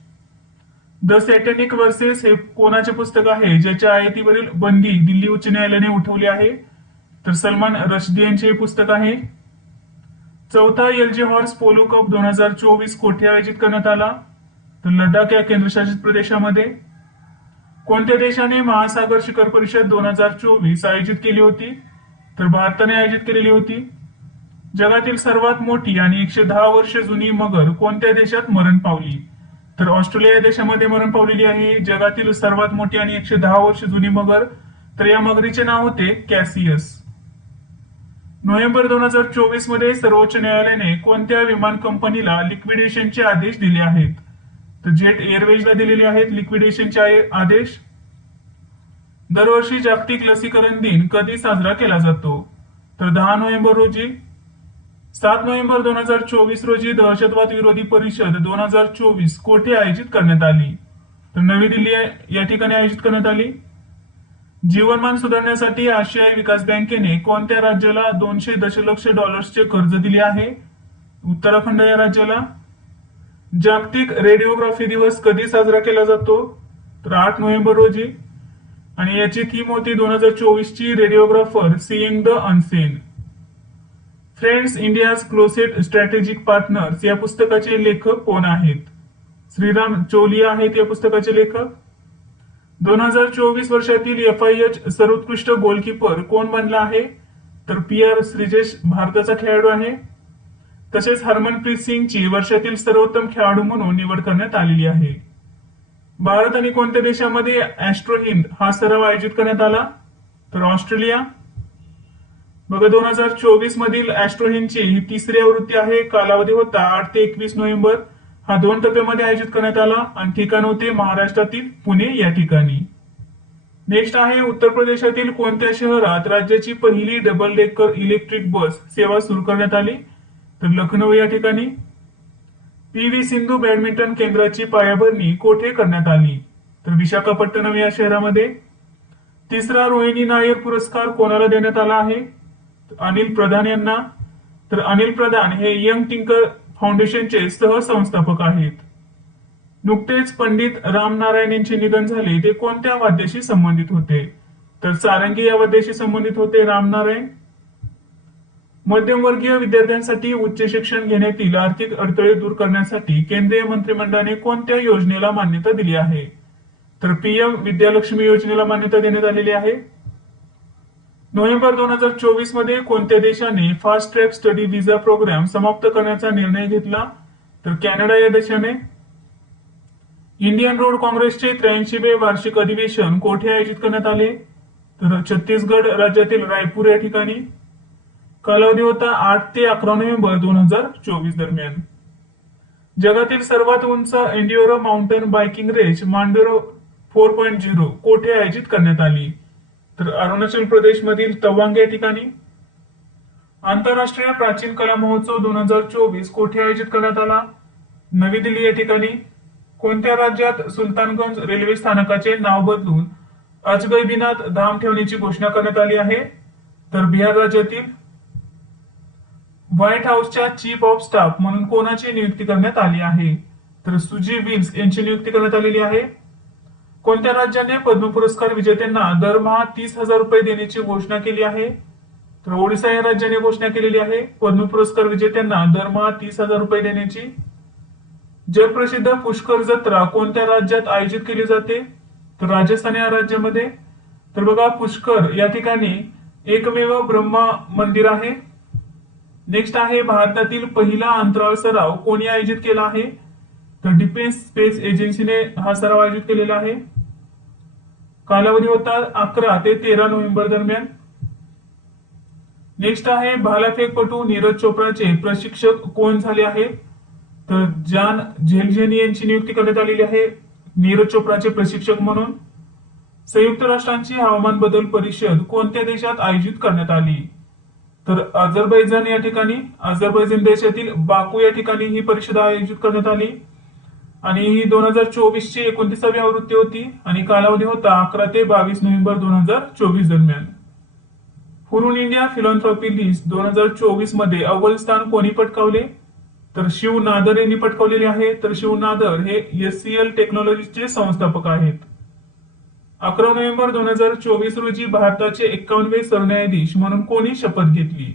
द सॅटॅनिक वर्सेस हे कोणाचे पुस्तक आहे ज्याच्या आयातीवरील बंदी दिल्ली उच्च न्यायालयाने उठवली आहे? तर सलमान रश्दी यांचे हे पुस्तक आहे. चौथा LG हॉर्स पोलो कप 2024 कोठे आयोजित करण्यात आला? तर लडाख या केंद्रशासित प्रदेशामध्ये. कोणत्या देशाने महासागर शिखर परिषद 2024 आयोजित केली होती? तर भारताने आयोजित केलेली होती. जगातील सर्वात मोठी आणि 110 वर्ष जुनी मगर कोणत्या देशात मरण पावली? तर ऑस्ट्रेलिया या देशामध्ये मरण पावलेली आहे जगातील सर्वात मोठी आणि 110 वर्ष जुनी मगर. तर या मगरीचे नाव होते कॅसियस. नोव्हेंबर 2024 मध्ये सर्वोच्च न्यायालयाने कोणत्या विमान कंपनीला लिक्विडेशनचे आदेश दिले आहेत? तर जेट एअरवेजला दिलेले आहेत लिक्विडेशनचे आदेश. दरवर्षी जागतिक लसीकरण दिन कधी साजरा केला जातो? तर 10 नोव्हेंबर रोजी. 7 नोव्हेंबर 2024 रोजी दहशतवाद विरोधी परिषद 2024 कोठे आयोजित करण्यात आली? तर नवी दिल्ली या ठिकाणी आयोजित करण्यात आली. जीवनमान सुधारण्यासाठी आशियाई विकास बँकेने कोणत्या राज्याला 200 दशलक्ष डॉलर्सचे कर्ज दिले आहे? उत्तराखंड या राज्याला. जागतिक रेडिओग्राफी दिवस कधी साजरा केला जातो? तर 8 नोव्हेंबर रोजी. आणि याची थीम होती 2024 ची radiographer seeing the unseen. Friends India's closest strategic partners या पुस्तकाचे लेखक कोण आहेत? श्रीराम चोलिया आहेत या पुस्तकाचे लेखक. 2024 वर्षातील FIH सर्वोत्कृष्ट गोलकीपर कोण बनला आहे? तर PR श्रीजेश भारताचा खेळाडू आहे. तसेच हरमनप्रीत सिंगची वर्षातील सर्वोत्तम खेळाडू म्हणून निवड करण्यात आलेली आहे. भारत आणि कोणत्या देशामध्ये ऍस्ट्रो हिंद हा सराव आयोजित करण्यात आला? तर ऑस्ट्रेलिया. बघा, 2024 मधील ऍस्ट्रो हिंदची ही तिसरी आवृत्ती आहे. कालावधी होता 8 ते 21 नोव्हेंबर. हा 2 टप्प्यामध्ये आयोजित करण्यात आला आणि ठिकाण होते महाराष्ट्रातील पुणे या ठिकाणी. नेक्स्ट आहे उत्तर प्रदेशातील कोणत्या शहरात राज्याची पहिली डबल डेकर इलेक्ट्रिक बस सेवा सुरू करण्यात आली? तर लखनौ या ठिकाणी. PV सिंधू बॅडमिंटन केंद्राची पायाभरणी कोठे करण्यात आली? तर विशाखापट्टणम या शहरामध्ये. तिसरा रोहिणी नायर पुरस्कार कोणाला देण्यात आला आहे? अनिल प्रधान यांना. तर अनिल प्रधान हे यंग टिंकर फाउंडेशनचे सहसंस्थापक आहेत. नुकतेच पंडित राम नारायण यांचे निधन झाले, ते कोणत्या वाद्याशी संबंधित होते? तर सारंगी या वाद्याशी संबंधित होते राम नारायण. मध्यमवर्गीय विद्यार्थ्यांसाठी उच्च शिक्षण घेण्यातील आर्थिक अडथळे दूर करण्यासाठी केंद्रीय मंत्रिमंडळाने कोणत्या योजनेला मान्यता दिली आहे? तर PM विद्यालक्ष्मी योजनेला मान्यता देण्यात आलेली आहे. नोव्हेंबर 2024 मध्ये कोणत्या देशाने fast track study visa program समाप्त करण्याचा निर्णय घेतला? तर कॅनडा या देशाने. इंडियन रोड काँग्रेसचे 83वे वार्षिक अधिवेशन कोठे आयोजित करण्यात आले? तर छत्तीसगड राज्यातील रायपूर या ठिकाणी. कालावधी होता 8 ते 11 नोव्हेंबर 2024 दरम्यान. जगातील सर्वात उंच एन्ड्युरो माउंटेन बायकिंग रेस मांडोरो 4.0 कोठे आयोजित करण्यात आली? तर अरुणाचल प्रदेश मधील तवांग या ठिकाणी. आंतरराष्ट्रीय प्राचीन कला महोत्सव 2024 कोठे आयोजित करण्यात आला? नवी दिल्ली या ठिकाणी. कोणत्या राज्यात सुलतानगंज रेल्वे स्थानकाचे नाव बदलून अजगैबीनाथ धाम ठेवण्याची घोषणा करण्यात आली आहे? तर बिहार राज्यातील. व्हाईट हाऊसच्या चीफ ऑफ स्टाफ म्हणून कोणाची नियुक्ती करण्यात आली आहे? तर सुजी विल्स यांची नियुक्ती करण्यात आलेली आहे. कोणत्या राज्याने पद्म पुरस्कार विजेत्यांना दरमहा 30,000 रुपये देण्याची घोषणा केली आहे? तर ओडिशा या राज्याने घोषणा केलेली आहे पद्म पुरस्कार विजेत्यांना दरमहा 30,000 रुपये देण्याची. जगप्रसिद्ध पुष्कर जत्रा कोणत्या राज्यात आयोजित केली जाते? तर राजस्थान या राज्यामध्ये. तर बघा पुष्कर या ठिकाणी एकमेव ब्रह्मा मंदिर आहे. नेक्स्ट आहे भारतातील पहिला अंतराळ सराव कोणी आयोजित केला आहे? तर डिफेन्स स्पेस एजन्सीने हा सराव आयोजित केलेला आहे. कालावधी होता 11 ते 13 नोव्हेंबर दरम्यान. नेक्स्ट आहे भालाफेकपटू नीरज चोप्राचे प्रशिक्षक कोण झाले आहेत? तर जान झेलझेनी यांची नियुक्ती करण्यात आलेली आहे नीरज चोप्राचे प्रशिक्षक म्हणून. संयुक्त राष्ट्रांची हवामान बदल परिषद कोणत्या देशात आयोजित करण्यात आली? तर अझरबैजान या ठिकाणी. अझरबैजान देशातील बाकू या ठिकाणी ही परिषद आयोजित करण्यात आली आणि ही 2024 ची 29वी आवृत्ती होती आणि कालावधी होता 11 ते 22 नोव्हेंबर 2024 दरम्यान. हुरून इंडिया फिलॉन्थ्रॉपी लिस्ट 2024 मध्ये अव्वल स्थान कोणी पटकावले? तर शिव नादर यांनी पटकावलेले आहे. तर शिव नादर हे SCL टेक्नॉलॉजीचे संस्थापक आहेत. 11 नोव्हेंबर 2024 रोजी भारताचे 51वे सरन्यायाधीश म्हणून कोणी शपथ घेतली?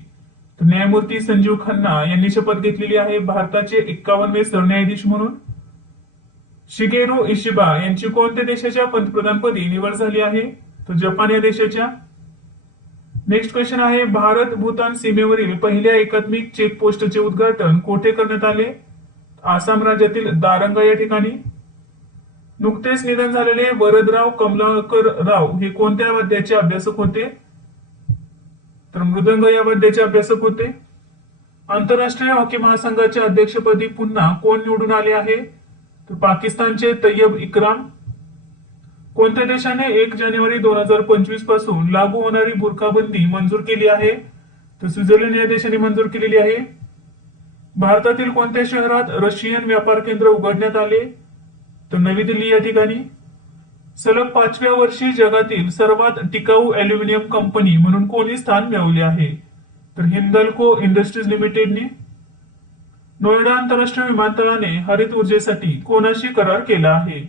तर न्यायमूर्ती संजीव खन्ना यांनी शपथ घेतलेली आहे भारताचे 51वे सरन्यायाधीश म्हणून. शिगेरू इशिबा यांची कोणत्या देशाच्या पंतप्रधानपदी निवड झाली आहे? तर जपान या देशाच्या. नेक्स्ट क्वेश्चन आहे भारत भूतान सीमेवरील पहिल्या एकात्मिक चेकपोस्टचे उद्घाटन कोठे करण्यात आले? आसाम राज्यातील दारंगा या ठिकाणी. नुकतेच निधन झालेले वरदराव कमलाकर राव हे कोणत्या वाद्याचे अभ्यासक होते? तर मृदंग या वाद्याचे अभ्यासक होते. आंतरराष्ट्रीय हॉकी महासंघाच्या अध्यक्षपदी पुन्हा कोण निवडून आले आहे? तर पाकिस्तानचे तय्यब इक्राम. कोणत्या देशाने 1 जानेवारी 2025 पासून लागू होणारी बुरखाबंदी मंजूर केली आहे? तर स्वित्झर्लंड या देशाने मंजूर केलेली आहे. भारतातील कोणत्या शहरात रशियन व्यापार केंद्र उघडण्यात आले? तर नवी दिल्ली या ठिकाणी. सलग 5व्या वर्षी जगातील सर्वात टिकाऊ अॅल्युमिनियम कंपनी म्हणून कोणी स्थान मिळवले आहे? तर हिंदाल्को इंडस्ट्रीज लिमिटेडने. नोएडा आंतरराष्ट्रीय विमानतळाने हरित ऊर्जेसाठी कोणाशी करार केला आहे?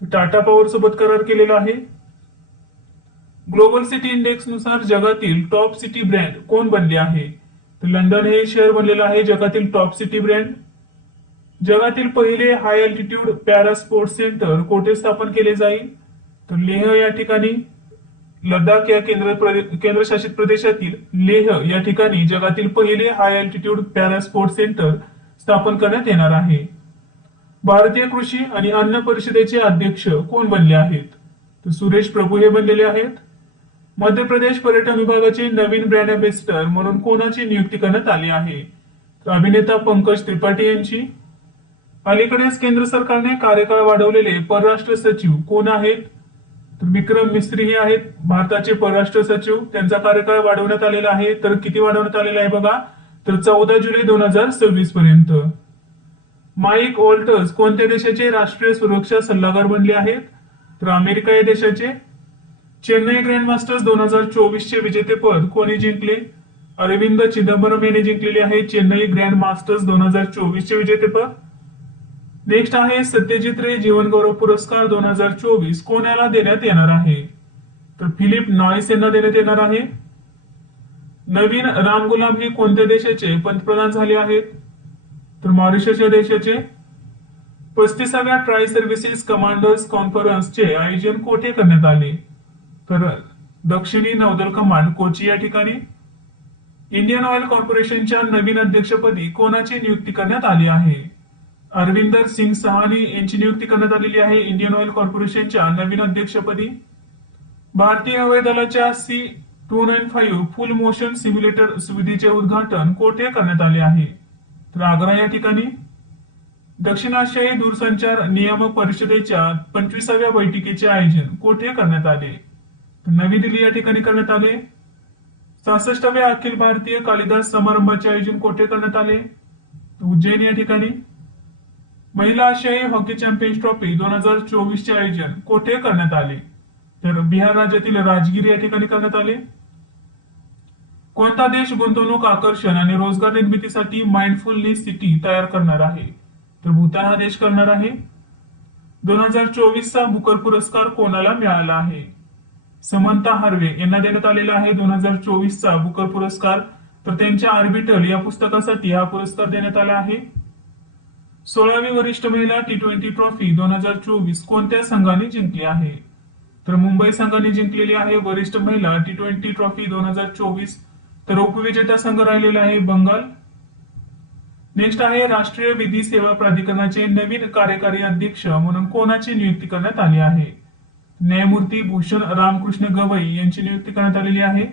तर टाटा पॉवर सोबत करार केलेला आहे. ग्लोबल सिटी इंडेक्स नुसार जगातील टॉप सिटी ब्रँड कोण बनले आहे? तर लंडन हे शहर बनलेलं आहे जगातील टॉप सिटी ब्रँड. जगातील पहिले हाय अल्टिट्यूड पॅरा स्पोर्ट्स सेंटर कोठे स्थापन केले जाईल? तर लेह या ठिकाणी. लडाख या केंद्रशासित प्रदेशातील लेह या ठिकाणी जगातील पहिले हाय अल्टिट्यूड पॅरा स्पोर्ट्स सेंटर स्थापन करण्यात येणार आहे. भारतीय कृषी आणि अन्न परिषदेचे अध्यक्ष कोण बनले आहेत? तर सुरेश प्रभू हे बनलेले आहेत. मध्य प्रदेश पर्यटन विभागाचे नवीन ब्रँड अँबॅसेडर म्हणून कोणाची नियुक्ती करण्यात आली आहे? तर अभिनेता पंकज त्रिपाठी यांची. अलीकडेच केंद्र सरकारने कार्यकाळ वाढवलेले परराष्ट्र सचिव कोण आहेत? तर विक्रम मिस्त्री हे आहेत भारताचे परराष्ट्र सचिव. त्यांचा कार्यकाळ वाढवण्यात आलेला आहे. तर किती वाढवण्यात आलेला आहे बघा? तर 14 जुलै 2026 पर्यंत. माईक वॉल्टर्स कोणत्या देशाचे राष्ट्रीय सुरक्षा सल्लागार बनले आहेत? तर अमेरिका या देशाचे. चेन्नई ग्रँड मास्टर्स 2024 चे विजेतेपद कोणी जिंकले? अरविंद चिदंबरम यांनी जिंकलेले आहे चेन्नई ग्रँड मास्टर्स 2024 चे विजेतेपद. नेक्स्ट आहे सत्यजित रे जीवन गौरव पुरस्कार 2024 कोणाला देण्यात येणार आहे? तर फिलिप नॉइस यांना देण्यात येणार आहे. नवीन राम गुलाम हे कोणत्या देशाचे पंतप्रधान झाले आहेत? तर मॉरिशस या देशाचे. 35व्या ट्राय सर्व्हिसेस कमांडर्स कॉन्फरन्सचे आयोजन कोठे करण्यात आले? तर दक्षिणी नौदल कमांड कोची या ठिकाणी. इंडियन ऑइल कॉर्पोरेशनच्या नवीन अध्यक्षपदी कोणाची नियुक्ती करण्यात आली आहे? अरविंदर सिंग सहानी यांची नियुक्ती करण्यात आलेली आहे इंडियन ऑइल कॉर्पोरेशनच्या नवीन अध्यक्षपदी. भारतीय हवाई दलाच्या 295 फुल मोशन सिम्युलेटर सुविधेचे उद्घाटन कोठे करण्यात आले आहे? तर आग्रा या ठिकाणी. दक्षिण आशियाई दूरसंचार नियामक परिषदेच्या 25व्या बैठकीचे आयोजन कोठे करण्यात आले? तर नवी दिल्ली या ठिकाणी करण्यात आले. 66व्या अखिल भारतीय कालिदास समारंभाचे आयोजन कोठे करण्यात आले? उज्जैन या ठिकाणी. महिला आशियाई हॉकी चॅम्पियन्स ट्रॉफी 2024 चे आयोजन कोठे करण्यात आले? तर बिहार राज्यातील राजगिर या ठिकाणी करण्यात आले. कोणता देश गुंतवणूक आकर्षण आणि रोजगार निर्मितीसाठी माइंडफुलनेस सिटी तयार करणार आहे? तर भूतान हा देश करणार आहे. 2024 चा बुकर पुरस्कार कोणाला मिळाला आहे? समंता हार्वे यांना देण्यात आलेला आहे 2024 चा बुकर पुरस्कार. तर त्यांच्या आर्बिटल या पुस्तकासाठी हा पुरस्कार देण्यात आला आहे. 16वी वरिष्ठ महिला T20 ट्रॉफी 2024 कोणत्या संघाने जिंकली आहे? तर मुंबई संघाने जिंकलेली आहे वरिष्ठ महिला T20 ट्रॉफी 2024. तर उपविजेता संघ राहिलेला आहे बंगाल. नेक्स्ट आहे राष्ट्रीय विधी सेवा प्राधिकरणाचे नवीन कार्यकारी अध्यक्ष म्हणून कोणाची नियुक्ती करण्यात आली आहे? न्यायमूर्ती भूषण रामकृष्ण गवई यांची नियुक्ती करण्यात आलेली आहे.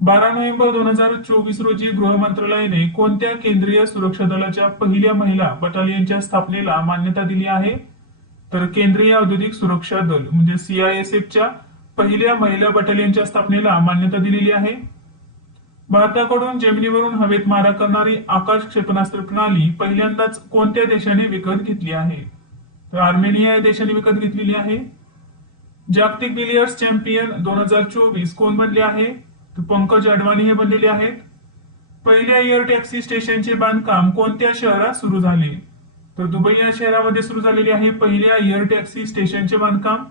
12 नोव्हेंबर 2024 रोजी गृह मंत्रालयाने कोणत्या केंद्रीय सुरक्षा दलाच्या पहिल्या महिला बटालियनच्या स्थापनेला मान्यता दिली आहे? तर केंद्रीय औद्योगिक सुरक्षा दल म्हणजे CISF च्या पहिल्या महिला बटालियनच्या स्थापनेला मान्यता दिलेली आहे. भारताकडून जमिनीवरून हवेत मारा करणारी आकाश क्षेपणास्त्र प्रणाली पहिल्यांदाच कोणत्या देशाने विकत घेतली आहे? तर आर्मेनिया या देशाने विकत घेतलेली आहे. जागतिक बिलियर्ड्स चॅम्पियन 2024 कोण बनले आहे? तर पंकज अडवाणी हे बनलेले आहेत. पहिल्या एअर टॅक्सी स्टेशनचे बांधकाम कोणत्या शहरात सुरू झाले? तर दुबई या शहरामध्ये सुरू झालेले आहे पहिल्या एअर टॅक्सी स्टेशनचे बांधकाम.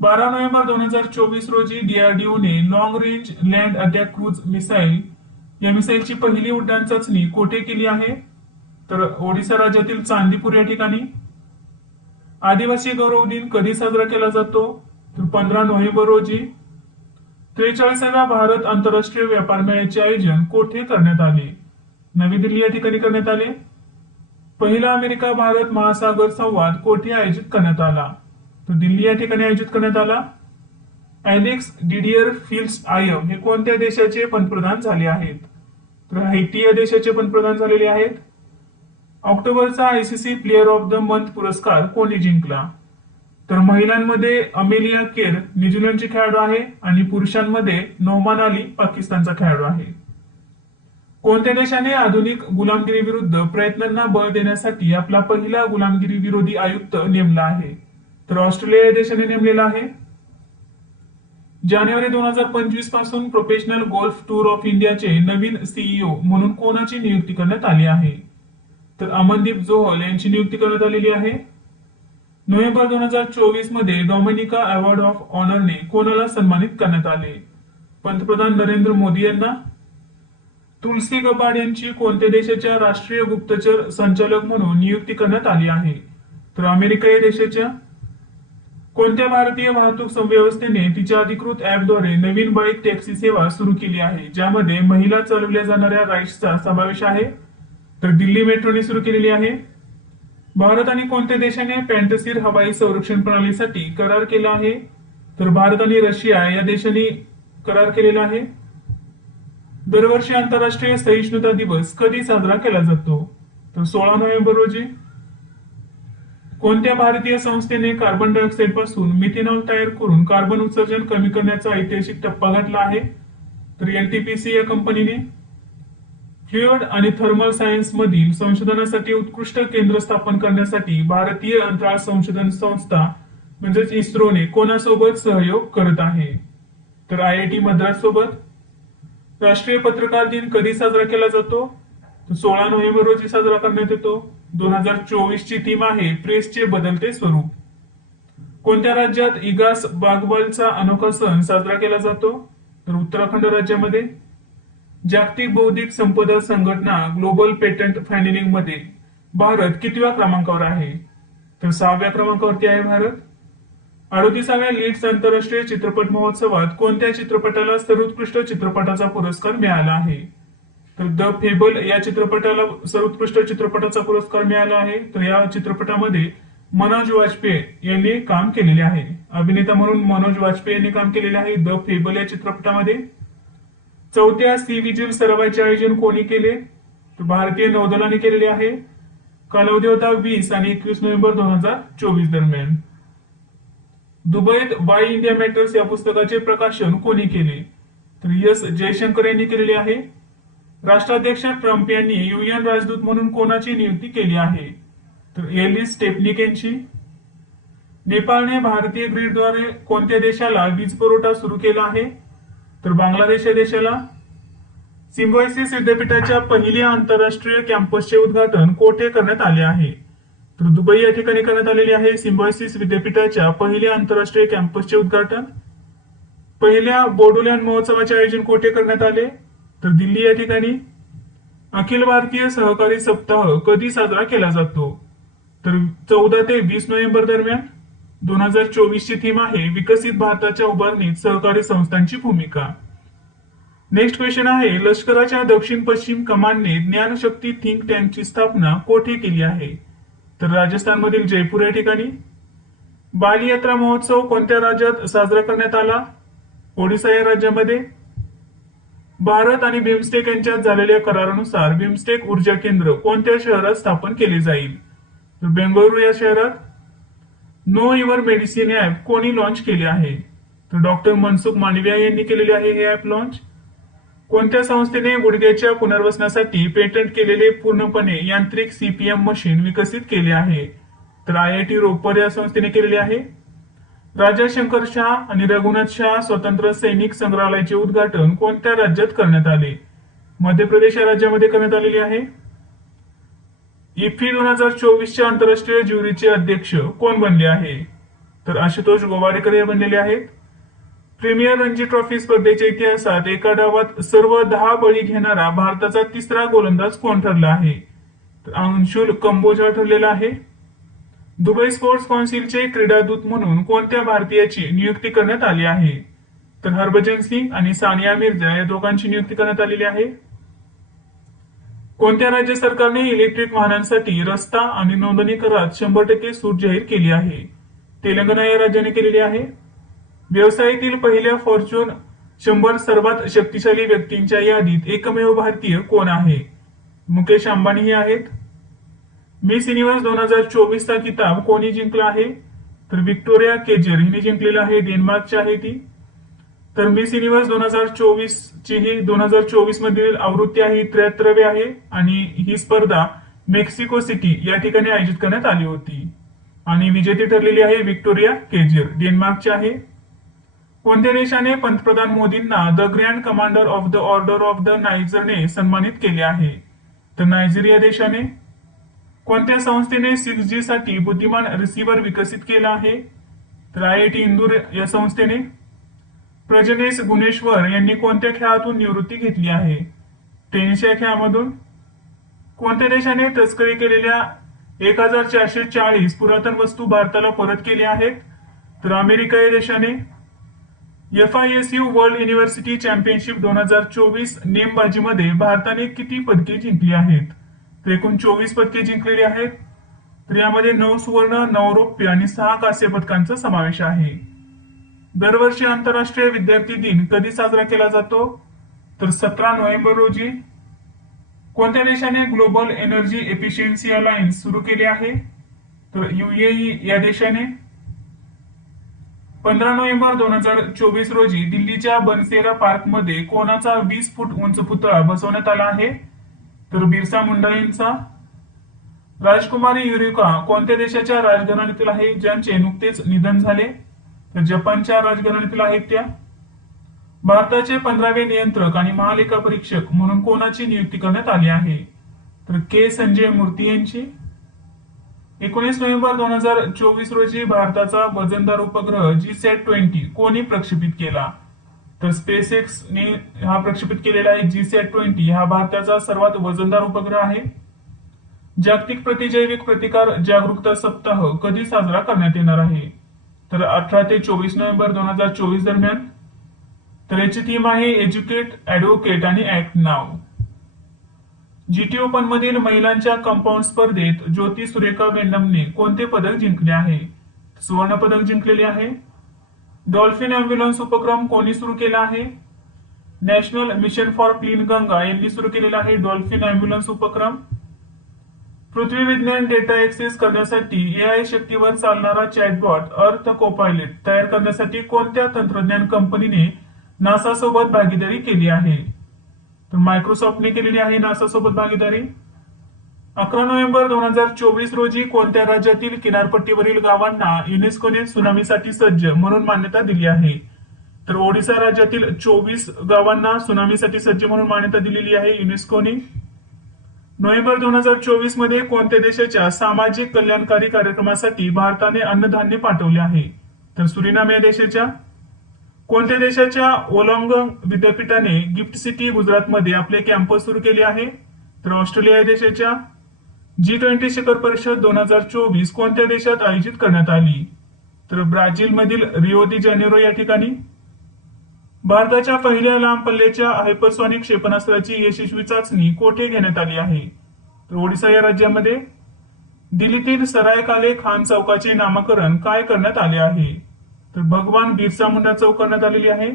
12 नोव्हेंबर 2024 रोजी DRDOने long range land attack cruise missile या मिसाईलची पहिली उड्डाण चाचणी कोठे केली आहे? तर ओडिशा राज्यातील चांदीपूर या ठिकाणी. आदिवासी गौरव दिन कधी साजरा केला जातो? तर 15 नोव्हेंबर रोजी. 43व्या भारत आंतरराष्ट्रीय व्यापार मेळ्याचे आयोजन कोठे करण्यात आले? नवी दिल्ली या ठिकाणी करण्यात आले. पहिला अमेरिका भारत महासागर संवाद कोठे आयोजित करण्यात आला? तर दिल्ली या ठिकाणी आयोजित करण्यात आला. एलेक्स डिडियर फिल्ड्स आयम हे कोणत्या देशाचे पंतप्रधान झाले आहेत? तर हैटी या देशाचे पंतप्रधान झालेले आहेत. ऑक्टोबरचा ICC player of the month पुरस्कार कोणी जिंकला? तर महिलांमध्ये अमेलिया केर न्यूझीलंडची खेळाडू आहे आणि पुरुषांमध्ये नोमान अली पाकिस्तानचा खेळाडू आहे. कोणत्या देशाने आधुनिक गुलामगिरी विरुद्ध प्रयत्नांना बळ देण्यासाठी आपला पहिला गुलामगिरी विरोधी आयुक्त नेमला आहे? तर ऑस्ट्रेलिया या देशाने नेमलेला आहे. जानेवारी 2025 पासून प्रोफेशनल गोल्फ टूर ऑफ इंडियाचे नवीन CEO म्हणून कोणाची नियुक्ती करण्यात आली आहे? तर अमनदीप जोहल यांची नियुक्ती करण्यात आलेली आहे. नोव्हेंबर 2024 मध्ये डॉमिनिका अवॉर्ड ऑफ ऑनरने कोणाला सन्मानित करण्यात आले? पंतप्रधान नरेंद्र मोदी यांना. तुलसी गबाड यांची कोणत्या देशाच्या राष्ट्रीय गुप्तचर संचालक म्हणून नियुक्ती करण्यात आली आहे? तर अमेरिका या देशाच्या. कोणत्या भारतीय वाहतूक व्यवस्थेने तिच्या अधिकृत ऍपद्वारे नवीन बाईक टॅक्सी सेवा सुरू केली आहे ज्यामध्ये महिला चालवल्या जाणाऱ्या राईड्सचा समावेश आहे? तर दिल्ली मेट्रोने सुरू केलेली आहे. भारत आणि कोणत्या देशाने पॅन्टसीर हवाई संरक्षण प्रणालीसाठी करार केला आहे? तर भारत आणि रशिया या देशांनी करार केलेला आहे. दरवर्षी आंतरराष्ट्रीय सहिष्णुता दिवस कधी साजरा केला जातो? तर 16 नोव्हेंबर रोजी. कोणत्या भारतीय संस्थेने कार्बन डायऑक्साईड पासून मिथेनॉल तयार करून कार्बन उत्सर्जन कमी करण्याचा ऐतिहासिक टप्पा गाठला आहे? तर NTPC या कंपनीने. फ्लुइड आणि थर्मल सायन्स मधील संशोधनासाठी उत्कृष्ट केंद्र स्थापन करण्यासाठी भारतीय अंतराळ संशोधन संस्था म्हणजेच इस्रोने कोणासोबत सहयोग करत आहे? तर IIT मद्रास सोबत. राष्ट्रीय पत्रकार दिन कधी साजरा केला जातो? तर 16 नोव्हेंबर रोजी साजरा करण्यात येतो. 2024 ची थीम आहे प्रेसचे बदलते स्वरूप. कोणत्या राज्यात इगास बागवालचा अनोखा सण साजरा केला जातो? तर उत्तराखंड राज्यामध्ये. जागतिक बौद्धिक संपदा संघटना ग्लोबल पेटंट फायनलिंग मध्ये भारत कितव्या क्रमांकावर आहे? तर 6व्या क्रमांकावरती आहे भारत. 38व्या लीड्स आंतरराष्ट्रीय चित्रपट महोत्सवात कोणत्या चित्रपटाला सर्वोत्कृष्ट चित्रपटाचा पुरस्कार मिळाला आहे? तर द फेबल या चित्रपटाला सर्वोत्कृष्ट चित्रपटाचा पुरस्कार मिळाला आहे. तर या चित्रपटामध्ये मनोज वाजपेयी यांनी काम केलेले आहे. अभिनेता म्हणून मनोज वाजपेयी यांनी काम केलेले आहे द फेबल या चित्रपटामध्ये. चौथ्या सी विजिल सरावाचे आयोजन कोणी केले? तर भारतीय नौदलाने केलेले आहे. कालावधी होता 20 आणि 21 नोव्हेंबर 2024 दरम्यान. दुबईत वाय इंडिया मॅटर्स या पुस्तकाचे प्रकाशन कोणी केले? तर एस जयशंकर यांनी केलेले आहे. राष्ट्राध्यक्ष ट्रम्प यांनी UN राजदूत म्हणून कोणाची नियुक्ती केली आहे? तर एलिस स्टेपनिक यांची. नेपाळने भारतीय ग्रीडद्वारे कोणत्या देशाला वीज पुरवठा सुरू केला आहे? तर बांगलादेश या देशाला. सिम्बायोसिस विद्यापीठाच्या पहिल्या आंतरराष्ट्रीय कॅम्पसचे उद्घाटन कोठे करण्यात आले आहे? तर दुबई या ठिकाणी करण्यात आलेले आहे सिम्बायोसिस विद्यापीठाच्या पहिल्या आंतरराष्ट्रीय कॅम्पसचे उद्घाटन. पहिल्या बोडोलँड महोत्सवाचे आयोजन कोठे करण्यात आले? तर दिल्ली या ठिकाणी. अखिल भारतीय सहकारी सप्ताह कधी साजरा केला जातो? तर 14 ते 20 नोव्हेंबर दरम्यान. 2024 ची थीम आहे विकसित भारताच्या उभारणीत सहकारी संस्थांची भूमिका. नेक्स्ट क्वेश्चन आहे लष्कराच्या दक्षिण पश्चिम कमांडने ज्ञानशक्ती थिंक टँकची स्थापना कोठे केली आहे? तर राजस्थानमधील जयपूर या ठिकाणी. बालयात्रा महोत्सव कोणत्या राज्यात साजरा करण्यात आला? ओडिशा या राज्यामध्ये. भारत आणि बिमस्टेक यांच्यात झालेल्या करारानुसार बिमस्टेक ऊर्जा केंद्र कोणत्या शहरात स्थापन केले जाईल? तर बेंगळुरू या शहरात. नो युअर मेडिसिन ऍप कोणी लॉन्च केले आहे? तर डॉक्टर मनसुख मांडविया यांनी केलेले आहे हे ऍप लॉन्च. कोणत्या संस्थेने गुडघ्याच्या पुनर्वसनासाठी पेटंट केलेले पूर्णपणे यांत्रिक CPM मशीन विकसित केले आहे? तर IIT रोपर या संस्थेने केलेले आहे. राजा शंकर शाह आणि रघुनाथ शाह स्वतंत्र सैनिक संग्रहालयाचे उद्घाटन कोणत्या राज्यात करण्यात आले? मध्य प्रदेश या राज्यामध्ये करण्यात आलेले आहे. इफ्फी 2024 आंतरराष्ट्रीय ज्युरीचे अध्यक्ष कोण बनले आहे? तर आशुतोष गोवाडेकर हे बनलेले आहेत. प्रीमियर रणजी ट्रॉफी स्पर्धेच्या इतिहासात एका डावात सर्व 10 बळी घेणारा भारताचा तिसरा गोलंदाज कोण ठरला आहे? तर अंशुल कंबोजा ठरलेला आहे. दुबई स्पोर्ट्स काउन्सिलचे क्रीडादूत म्हणून कोणत्या भारतीयाची नियुक्ती करण्यात आली आहे? तर हरभजन सिंग आणि सानिया मिर्झा या दोघांची नियुक्ती करण्यात आलेली आहे. कोणत्या राज्य सरकारने इलेक्ट्रिक वाहनांसाठी रस्ता आणि नोंदणी करात 100% सूट जाहीर केली आहे? तेलंगणा या राज्याने केलेली आहे. व्यवसायातील पहिल्या फॉर्च्यून 100 सर्वात शक्तिशाली व्यक्तींच्या यादीत एकमेव भारतीय कोण आहे? मुकेश अंबानी हे आहेत. मिस युनिव्हर्स 2024 चा किताब कोणी जिंकला आहे? तर व्हिक्टोरिया केजर हिने जिंकलेला आहे. डेन्मार्कची आहे ती. तर मिस युनिव्हर्स 2024 ची ही 2024 मधील आवृत्ती आहे 73वी आहे आणि ही स्पर्धा मेक्सिको सिटी या ठिकाणी आयोजित करण्यात आली होती आणि विजेती ठरलेली आहे व्हिक्टोरिया केजर डेन्मार्कची आहे. कोणत्या देशाने पंतप्रधान मोदींना the grand commander of the order of the नायजरने सन्मानित केले आहे? तर नायजेरिया देशाने. कोणत्या संस्थेने 6G साठी बुद्धिमान रिसिव्हर विकसित केला आहे? तर IIT इंदूर या संस्थेने. प्रजनेश गुणेश्वर यांनी कोणत्या खेळातून निवृत्ती घेतली आहे? टेनिस या खेळामधून. कोणत्या देशाने तस्करी केलेल्या 1440 पुरातन वस्तू भारताला परत केल्या आहेत? तर अमेरिका या देशाने. FISU वर्ल्ड युनिव्हर्सिटी चॅम्पियनशिप 2024 नेमबाजीमध्ये भारताने किती पदके जिंकली आहेत? तर एकूण 24 पदके जिंकलेली आहेत. तर यामध्ये 9 सुवर्ण, 9 रौप्य आणि 6 कांस्य पदकांचा समावेश आहे. दरवर्षी आंतरराष्ट्रीय विद्यार्थी दिन कधी साजरा केला जातो? तर 17 नोव्हेंबर रोजी. कोणत्या देशाने ग्लोबल एनर्जी एफिशियन्सी अलायन्स सुरू केले आहे? तर UAE या देशाने. 15 नोव्हेंबर 2024 रोजी दिल्लीच्या बनसेरा पार्कमध्ये कोणाचा 20 फूट उंच पुतळा बसवण्यात आला आहे? तर बिरसा मुंडा यांचा. राजकुमारी युरिका कोणत्या देशाच्या राजघराण्यातील आहे ज्यांचे नुकतेच निधन झाले? तर जपानच्या राजघराण्यातील आहेत त्या. भारताचे 15वे नियंत्रक आणि महालेखा परीक्षक म्हणून कोणाची नियुक्ती करण्यात आली आहे? तर के संजय मूर्ती यांची. 19 नोव्हेंबर 2024 रोजी भारताचा वजनदार उपग्रह GSAT-20 कोणी प्रक्षेपित केला? तर स्पेसएक्स ने हा प्रक्षेपित केलेला आहे. GSAT-20 हा भारताचा सर्वात वजनदार उपग्रह आहे. जागतिक प्रतिजैविक प्रतिकार जागरूकता सप्ताह कधी साजरा करण्यात येणार आहे? तर 18 ते 24 नोव्हेंबर 2024 दरम्यान. तर याची थीम आहे एज्युकेट, ऍडव्होकेट आणि ऍक्ट नाव. जीटी ओपन मधील महिलांच्या कंपाऊंड स्पर्धेत ज्योती सुरेखा वेन्नमने कोणते पदक जिंकले आहे? सुवर्ण पदक जिंकलेले आहे. डॉल्फिन अँब्युलन्स उपक्रम कोणी सुरू केला आहे? National mission for clean Ganga यांनी सुरू केलेला आहे डॉल्फिन अँब्युलन्स उपक्रम. पृथ्वी विज्ञान डेटा ऍक्सेस करण्यासाठी एआय शक्तीवर चालणारा चॅटबॉट अर्थ कोपायलट तयार करण्यासाठी कोणत्या तंत्रज्ञान कंपनीने नासा सोबत भागीदारी केली आहे? तर मायक्रोसॉफ्टने केलेली आहे नासा सोबत भागीदारी. 11 नोव्हेंबर 2024 रोजी कोणत्या राज्यातील किनारपट्टीवरील गावांना युनेस्कोने सुनामीसाठी सज्ज म्हणून मान्यता दिली आहे? तर ओडिशा राज्यातील 24 गावांना सुनामीसाठी सज्ज म्हणून मान्यता दिलेली आहे युनेस्कोने. नोव्हेंबर 2024 मध्ये कोणत्या देशाच्या सामाजिक कल्याणकारी कार्यक्रमासाठी भारताने अन्नधान्य पाठवले आहे? तर सुरिनाम या देशाच्या. कोणत्या देशाच्या ओलॉंग विद्यापीठाने गिफ्ट सिटी गुजरातमध्ये आपले कॅम्पस सुरू केले आहे? तर ऑस्ट्रेलिया या देशाच्या. G20 शिखर परिषद 2024 कोणत्या देशात आयोजित करण्यात आली? तर ब्राझील मधील रिओ दी जानेरो या ठिकाणी. भारताच्या पहिल्या लांब पल्ल्याच्या हायपरसॉनिक क्षेपणास्त्राची यशस्वी चाचणी कोठे घेण्यात आली आहे? तर ओडिशा या राज्यामध्ये. दिल्लीतील सराय काले खान चौकाचे नामकरण काय करण्यात आले आहे? तर भगवान बिरसा मुंडा चौक करण्यात आलेली आहे.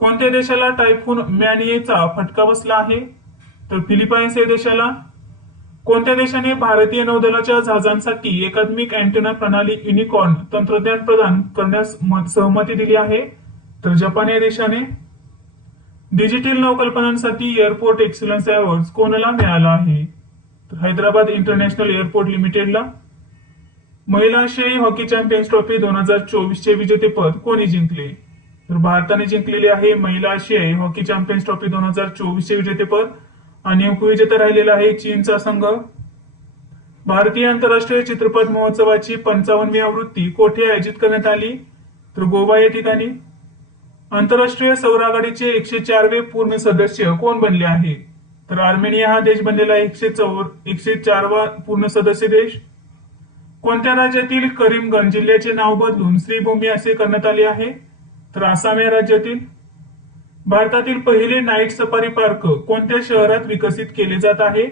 कोणत्या देशाला टायफून मॅनियेचा फटका बसला आहे? तर फिलिपाईन्स या देशाला. कोणत्या देशाने भारतीय नौदलाच्या जहाजांसाठी एकात्मिक अँटेना प्रणाली युनिकॉर्न तंत्रज्ञान प्रदान करण्यास सहमती दिली आहे? तर जपान या देशाने. डिजिटल नवकल्पनांसाठी एअरपोर्ट एक्सलन्स अवॉर्ड कोणाला मिळाला आहे? तर हैदराबाद इंटरनॅशनल एअरपोर्ट लिमिटेडला. महिला आशियाई हॉकी चॅम्पियन्स ट्रॉफी 2024 चे विजेतेपद कोणी जिंकले? तर भारताने जिंकलेले आहे महिला आशियाई हॉकी चॅम्पियन्स ट्रॉफी 2024 चे विजेतेपद आणि उपविजेता राहिलेला आहे चीनचा संघ. भारतीय आंतरराष्ट्रीय चित्रपट महोत्सवाची 55वी आवृत्ती कोठे आयोजित करण्यात आली? तर गोवा या ठिकाणी. आंतरराष्ट्रीय सौर आघाडीचे 104वे पूर्ण सदस्य कोण बनले आहे? तर आर्मेनिया हा देश बनलेला 104वा पूर्ण सदस्य देश. कोणत्या राज्यातील करीमगंज जिल्ह्याचे नाव बदलून श्रीभूमी असे करण्यात आले आहे? तर आसाम या राज्यातील. भारतातील पहिले नाईट सफारी पार्क कोणत्या शहरात विकसित केले जात आहे?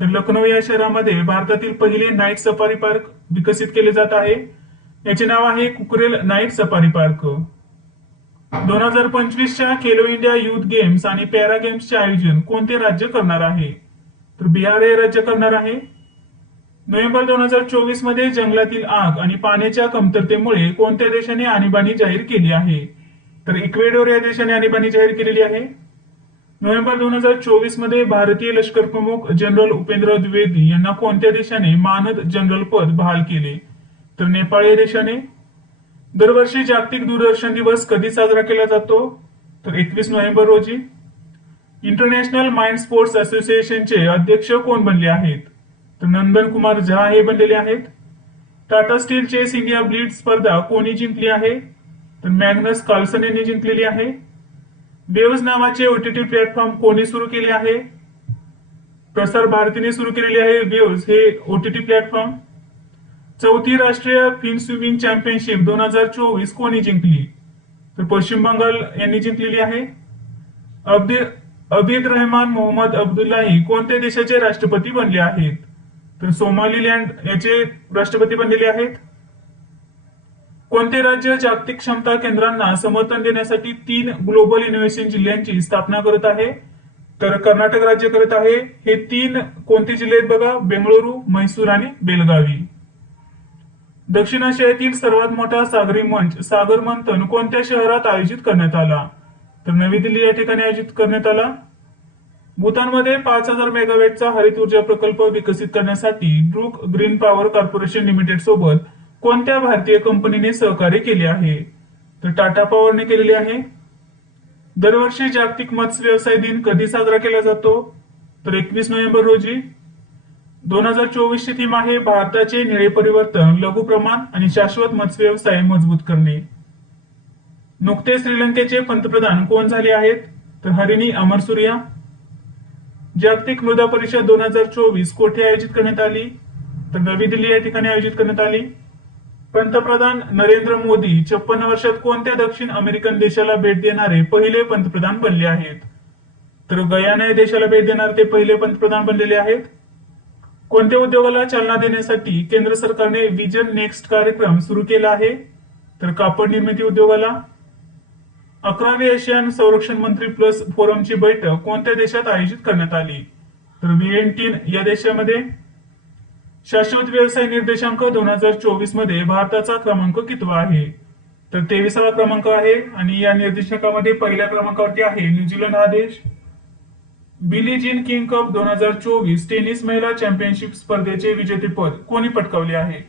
तर लखनौ या शहरामध्ये भारतातील पहिले नाईट सफारी पार्क विकसित केले जात आहे. याचे नाव आहे कुकरेल नाईट सफारी पार्क. 2025च्या खेलो इंडिया युथ गेम्स आणि पॅरा गेम्सचे आयोजन कोणते राज्य करणार आहे? तर बिहार हे राज्य करणार आहे. नोव्हेंबर 2024 मध्ये जंगलातील आग आणि पाण्याच्या कमतरतेमुळे कोणत्या देशाने आणीबाणी जाहीर केली आहे? तर इक्वेडोर या देशाने आणीबाणी जाहीर केलेली आहे. नोव्हेंबर 2024 मध्ये भारतीय लष्कर प्रमुख जनरल उपेंद्र द्विवेदी यांना कोणत्या देशाने मानद जनरल पद बहाल केले? तर नेपाळ या देशाने. दरवर्षी जागतिक दूरदर्शन दिवस कधी साजरा केला जातो? तर 21 नोव्हेंबर रोजी. इंटरनॅशनल माइंड स्पोर्ट्स असोसिएशनचे अध्यक्ष कोण बनले आहेत? तर नंदन कुमार झा हे बनलेले आहेत. Tata steel chess India blitz स्पर्धा कोणी जिंकली आहे? तर मॅग्नस कार्लसन यांनी जिंकलेली आहे. वेव्ज नावाचे ओटीटी प्लॅटफॉर्म कोणी सुरू केले आहे? प्रसार भारतीने सुरू केलेले आहे वेव्ज हे ओटीटी प्लॅटफॉर्म. चौथी राष्ट्रीय फिन स्विमिंग चॅम्पियनशिप 2024 कोणी जिंकली? तर पश्चिम बंगाल यांनी जिंकलेली आहे. अब्दुल रहमान मोहम्मद अब्दुल्लाही कोणत्या देशाचे राष्ट्रपती बनले आहेत? तर सोमालिलँड याचे राष्ट्रपती बनलेले आहेत. कोणते राज्य जागतिक क्षमता केंद्रांना समर्थन देण्यासाठी 3 ग्लोबल इनोव्हेशन जिल्ह्यांची स्थापना करत आहे? तर कर्नाटक राज्य करत आहे. हे 3 कोणते जिल्हे आहेत बघा? बेंगळुरू, म्हैसूर आणि बेलगावी. दक्षिण आशियातील सर्वात मोठा सागरी मंच सागर मंथन कोणत्या शहरात आयोजित करण्यात आला? तर नवी दिल्ली या ठिकाणी आयोजित करण्यात आला. भूतानमध्ये 5000 मेगावॅटचा हरित ऊर्जा प्रकल्प विकसित करण्यासाठी Druk green power corporation limited सोबत कोणत्या भारतीय कंपनीने सहकार्य केले आहे? तर टाटा पॉवरने केलेले आहे. दरवर्षी जागतिक मत्स्य व्यवसाय दिन कधी साजरा केला जातो? तर 21 नोव्हेंबर रोजी. 2024 ची थीम आहे भारताचे निळे परिवर्तन, लघु प्रमाण आणि शाश्वत मत्स्य व्यवसाय मजबूत करणे. नुकते श्रीलंकेचे पंतप्रधान कोण झाले आहेत? तर हरिणी अमरसूर्या. जागतिक मृदा परिषद 2024 कोठे आयोजित करण्यात आली? तर नवी दिल्ली या ठिकाणी आयोजित करण्यात आली. पंतप्रधान नरेंद्र मोदी 56 वर्षात कोणत्या दक्षिण अमेरिकन देशाला भेट देणारे पहिले पंतप्रधान बनले आहेत? तर गयाना या देशाला भेट देणार ते पहिले पंतप्रधान बनलेले आहेत. कोणत्या उद्योगाला चालना देण्यासाठी केंद्र सरकारने विजन नेक्स्ट कार्यक्रम सुरू केला आहे? तर कापड निर्मिती उद्योगाला. 11वी आशियान संरक्षण मंत्री प्लस फोरमची बैठक कोणत्या देशात आयोजित करण्यात आली? तर व्हिएतनाम या देशामध्ये. शाश्वत व्यवसाय निर्देशांक 2024 मध्ये भारताचा क्रमांक कितवा आहे? तर 23वा क्रमांक आहे आणि या निर्देशकामध्ये पहिल्या क्रमांकावरती आहे न्यूझीलंड हा देश. Billie Jean King cup 2024 tennis महिला चॅम्पियनशिप स्पर्धेचे विजेतेपद कोणी पटकावले आहे?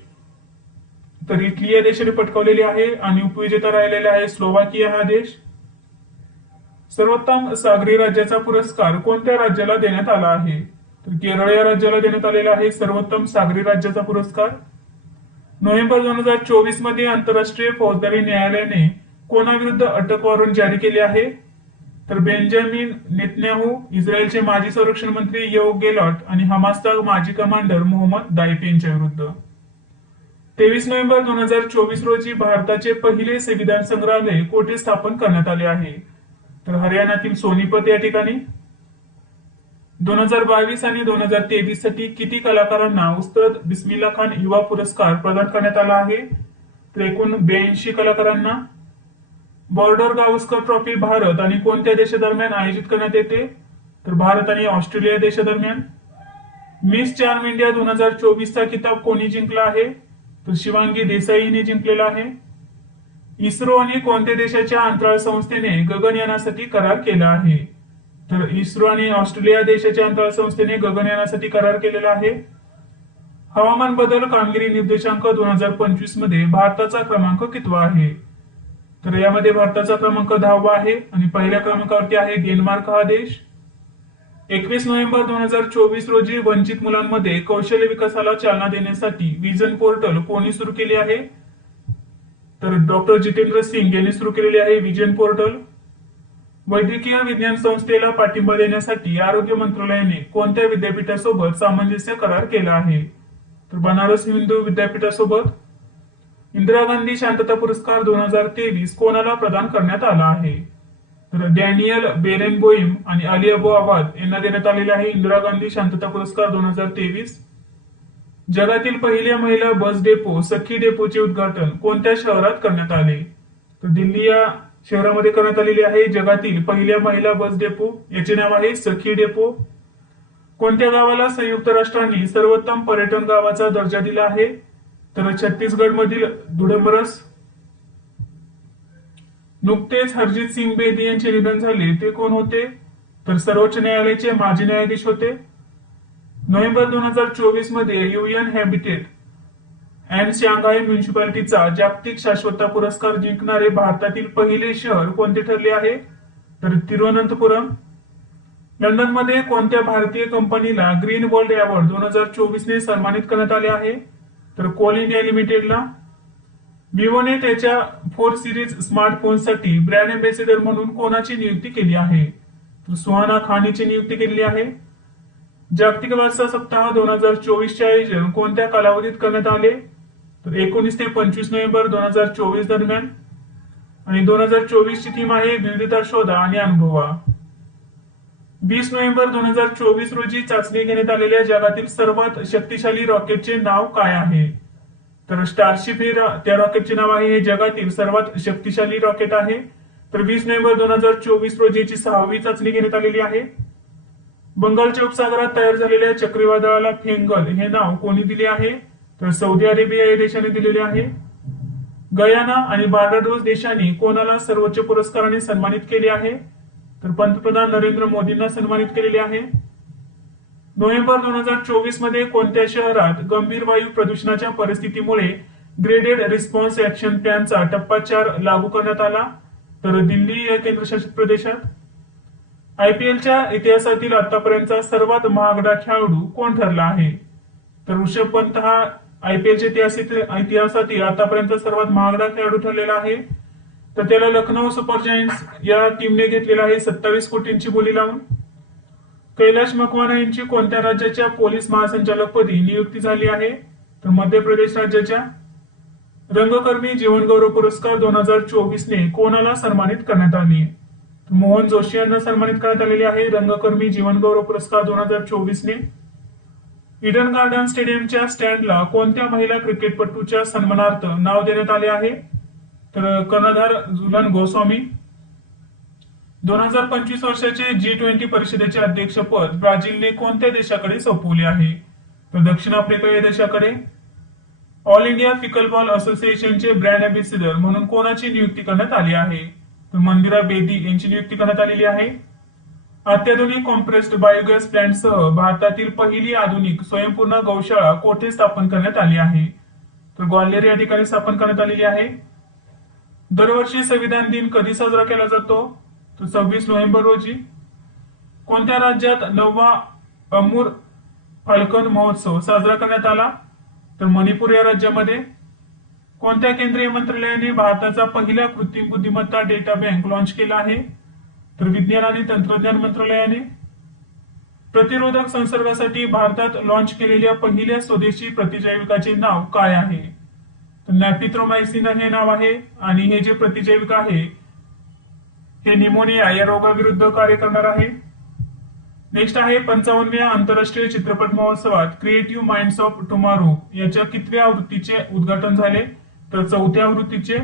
तर इटली या देशाने पटकावलेले आहे आणि उपविजेता राहिलेला आहे स्लोवाकिया हा देश. सर्वोत्तम सागरी राज्याचा पुरस्कार कोणत्या राज्याला देण्यात आला आहे? तर केरळ या राज्याला देण्यात आलेला आहे सर्वोत्तम सागरी राज्याचा पुरस्कार. नोव्हेंबर 2024 मध्ये आंतरराष्ट्रीय फौजदारी न्यायालयाने कोणाविरुद्ध अटक वॉरंट जारी केले आहे? तर बेंजामिन नेतन्याहू, इस्रायलचे माजी संरक्षण मंत्री योव गेलॉट आणि हमासचा माजी कमांडर मोहम्मद दाईफ यांच्या विरुद्ध. 23 नोव्हेंबर 2024 रोजी भारताचे पहिले संविधान संग्रहालय कोठे स्थापन करण्यात आले आहे? तर हरियाणातील सोनीपत या ठिकाणी. 2022 आणि 2023 साठी किती कलाकारांना उस्ताद बिस्मिल्ला खान युवा पुरस्कार प्रदान करण्यात आला आहे? तर एकूण 82 कलाकारांना. बॉर्डर गावस्कर ट्रॉफी भारत आणि कोणत्या देशादरम्यान आयोजित करण्यात येते? तर भारत आणि ऑस्ट्रेलिया देशादरम्यान. मिस चार्म इंडिया 2024 चा किताब कोणी जिंकला आहे? तर शिवांगी देसाई हिने जिंकलेला आहे. इस्रो आणि कोणत्या देशाच्या अंतराळ संस्थेने गगनयानासाठी करार केला आहे? तर इस्रो आणि ऑस्ट्रेलिया देशाच्या अंतराळ संस्थेने गगनयानासाठी करार केलेला आहे. हवामान बदल कामगिरी निर्देशांक 2025 मध्ये भारताचा क्रमांक कितवा आहे? तर यामध्ये भारताचा क्रमांक 10वा आहे आणि पहिल्या क्रमांकावरती आहे डेन्मार्क हा देश. 21 नोव्हेंबर 2024 रोजी वंचित मुलांमध्ये कौशल्य विकासाला चालना देण्यासाठी विजन पोर्टल कोणी सुरू केले आहे? तर डॉक्टर जितेंद्र सिंग यांनी सुरू केलेले आहे विजन पोर्टल. वैद्यकीय विज्ञान संस्थेला पाठिंबा देण्यासाठी आरोग्य मंत्रालयाने कोणत्या विद्यापीठासोबत सामंजस्य करार केला आहे? तर बनारस हिंदू विद्यापीठासोबत. इंदिरा गांधी शांतता पुरस्कार 2023 कोणाला प्रदान करण्यात आला आहे? तर डॅनियल बेरेनबोइम आणि अली अबू आवाद यांना देण्यात आलेला आहे इंदिरा गांधी शांतता पुरस्कार 2023. जगातील पहिल्या महिला बस डेपो सखी डेपोचे उद्घाटन कोणत्या शहरात करण्यात आले? तर दिल्ली या शहरामध्ये करण्यात आलेली आहे जगातील पहिल्या महिला बस डेपो. याचे नाव आहे सखी डेपो. कोणत्या गावाला संयुक्त राष्ट्रांनी सर्वोत्तम पर्यटन गावाचा दर्जा दिला आहे? तर छत्तीसगड मधील धुडंबरस. नुकतेच हरजित सिंग बेदी यांचे निधन झाले ते कोण होते? तर सर्वोच्च न्यायालयाचे माजी न्यायाधीश होते. नोव्हेंबर 2024 मध्ये युएन हॅबिटेट अँड शांघाय म्युनिसिपालिटीचा जागतिक शाश्वतता पुरस्कार जिंकणारे भारतातील पहिले शहर कोणते ठरले आहे? तर तिरुवनंतपुरम. लंडनमध्ये कोणत्या भारतीय कंपनीला ग्रीन वर्ल्ड अवॉर्ड 2024 ने सन्मानित करण्यात आले आहे? तर कोल इंडिया लिमिटेडला. विवोने त्याच्या 4 सिरीज स्मार्टफोनसाठी ब्रँड अँबॅसेडर म्हणून कोणाची नियुक्ती केली आहे? तर सुहाना खानची नियुक्ती केली आहे. जागतिक वारसा सप्ताह 2024 चे आयोजन कोणत्या कालावधीत करण्यात आले? तर 19 ते 25 नोव्हेंबर 2024 दरम्यान. आणि 2024 ची थीम आहे विविधता शोधा आणि अनुभवा. 20 नोव्हेंबर 2024 रोजी चाचणी घेण्यात आलेल्या जगातील सर्वात शक्तिशाली रॉकेटचे नाव काय आहे? तर स्टारशिप हे त्या रॉकेटचे नाव आहे. हे जगातील सर्वात शक्तिशाली रॉकेट आहे. तर 20 नोव्हेंबर 2024 रोजीची 6वी चाचणी घेण्यात आलेली आहे. बंगालच्या उपसागरात तयार झालेल्या चक्रीवादळाला फेंगल हे नाव कोणी दिले आहे? तर सौदी अरेबिया या देशाने दिलेले आहे. गयाना आणि बार्बाडोस देशांनी कोणाला सर्वोच्च पुरस्काराने सन्मानित केले आहे? तर पंतप्रधान नरेंद्र मोदींना सन्मानित केलेले आहे. नोव्हेंबर 2024 मध्ये कोणत्या शहरात गंभीर वायू प्रदूषणाच्या परिस्थितीमुळे ग्रेडेड रिस्पॉन्स ऍक्शन प्लॅनचा टप्पा 4 लागू करण्यात आला? तर दिल्ली या केंद्रशासित प्रदेशात. आयपीएलच्या इतिहासातील आतापर्यंतचा सर्वात महागडा खेळाडू कोण ठरला आहे? तर ऋषभ पंत हा आयपीएलच्या इतिहासातील आतापर्यंत सर्वात महागडा खेळाडू ठरलेला आहे. तर त्याला लखनौ सुपर जायंट्स या टीमने घेतलेला आहे 27 कोटींची बोली लावून. कैलाश मकवाना यांची कोणत्या राज्याच्या पोलीस महासंचालकपदी नियुक्ती झाली आहे? तर मध्य प्रदेश राज्याच्या. रंगकर्मी जीवन गौरव पुरस्कार 2024 ने कोणाला सन्मानित करण्यात आले? मोहन जोशी यांना सन्मानित करण्यात आलेले आहे रंगकर्मी जीवनगौरव पुरस्कार 2024 ने. इडन गार्डन स्टेडियमच्या स्टँडला कोणत्या महिला क्रिकेटपटूच्या सन्मानार्थ नाव देण्यात आले आहे? तर कर्णधार झुलन गोस्वामी. 2025 वर्षाचे G20 परिषदेचे अध्यक्षपद ब्राझीलने कोणत्या देशाकडे सोपवले आहे? तर दक्षिण आफ्रिका या देशाकडे. ऑल इंडिया फिकलबॉल असोसिएशनचे ब्रँड अँबॅसिडर म्हणून कोणाची नियुक्ती करण्यात आली आहे? तर मंदिरा बेदी यांची नियुक्ती करण्यात आलेली आहे. अत्याधुनिक कॉम्प्रेस्ड बायोगॅस प्लांटसह भारतातील पहिली आधुनिक स्वयंपूर्ण गौशाळा कोठे स्थापन करण्यात आली आहे? तर ग्वाल्हेर या ठिकाणी स्थापन करण्यात आलेली आहे. दरवर्षी संविधान दिन कधी साजरा केला जातो? तर 26 नोव्हेंबर रोजी. कोणत्या राज्यात 9वा अमूर फाल्कन महोत्सव साजरा करण्यात आला? तर मणिपूर या राज्यामध्ये. कोणत्या केंद्रीय मंत्रालयाने भारताचा पहिला कृत्रिम बुद्धिमत्ता डेटा बँक लॉन्च केला आहे? तर विज्ञान आणि तंत्रज्ञान मंत्रालयाने. प्रतिरोधक संसर्गासाठी भारतात लॉन्च केलेल्या पहिल्या स्वदेशी प्रतिजैविकाचे नाव काय आहे? तर नॅपिथ्रोमायसिन हे नाव आहे आणि हे जे प्रतिजैविक आहे हे निमोनिया या रोगाविरुद्ध कार्य करणार आहे. नेक्स्ट आहे 55व्या आंतरराष्ट्रीय चित्रपट महोत्सवात क्रिएटिव्ह माइंड्स ऑफ टुमॉरो याच्या कितव्या आवृत्तीचे उद्घाटन झाले? तर 4थ्या आवृत्तीचे.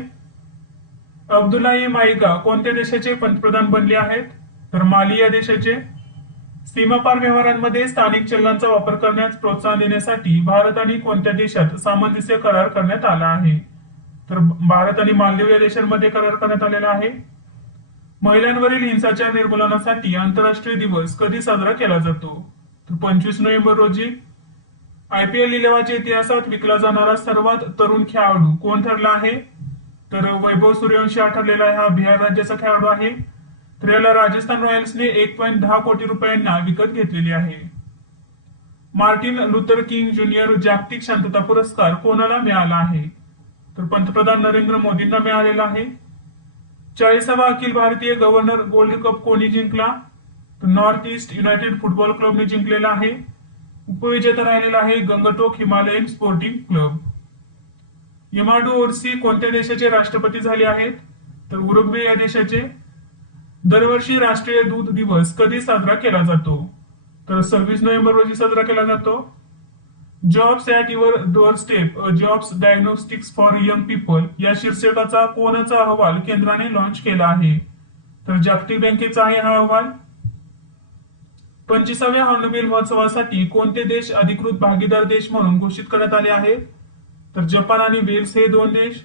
अब्दुल्लाही माईगा कोणत्या देशाचे पंतप्रधान बनले आहेत? तर माली या देशाचे. सीमापार व्यवहारांमध्ये स्थानिक चलनांचा वापर करण्यास प्रोत्साहन देण्यासाठी भारत आणि कोणत्या देशात सामंजस्य करार करण्यात आला आहे? तर भारत आणि मालदीव या देशांमध्ये करार करण्यात आलेला आहे. महिलांवरील हिंसाचार निर्मूलनासाठी आंतरराष्ट्रीय दिवस कधी साजरा केला जातो? तर 25 नोव्हेंबर रोजी. IPL लिलावाच्या इतिहासात विकला जाणारा सर्वात तरुण खेळाडू कोण ठरला आहे? तर वैभव सूर्यवंशी हा ठरलेला आहे. हा बिहार राज्याचा खेळाडू आहे. तर याला राजस्थान रॉयल्सने 1.10 कोटी रुपयांना विकत घेतलेली आहे. मार्टिन लुथर किंग ज्युनियर जागतिक शांतता पुरस्कार कोणाला मिळाला आहे? तर पंतप्रधान नरेंद्र मोदींना मिळालेला आहे. 40वा Akhil Bharatiya governor gold cup कोणी जिंकला? तर नॉर्थ ईस्ट युनायटेड फुटबॉल क्लबने जिंकलेला आहे. उपविजेता राहिलेला आहे Gangtok Himalayan sporting club. Yamandu Orsi कोणत्या देशाचे राष्ट्रपती झाले आहेत? तर उरुग्वे या देशाचे. दरवर्षी राष्ट्रीय दूध दिवस कधी साजरा केला जातो? तर 26 नोव्हेंबर रोजी साजरा केला जातो. Jobs at your doorstep jobs diagnostics for young people या शीर्षकाचा कोणाचा अहवाल केंद्राने लॉन्च केला आहे? तर जागतिक बँकेचा आहे हा अहवाल. 25व्या हॉर्नबिल महोत्सवासाठी कोणते देश अधिकृत भागीदार देश म्हणून घोषित करण्यात आले आहेत? तर जपान आणि वेल्स हे दोन देश.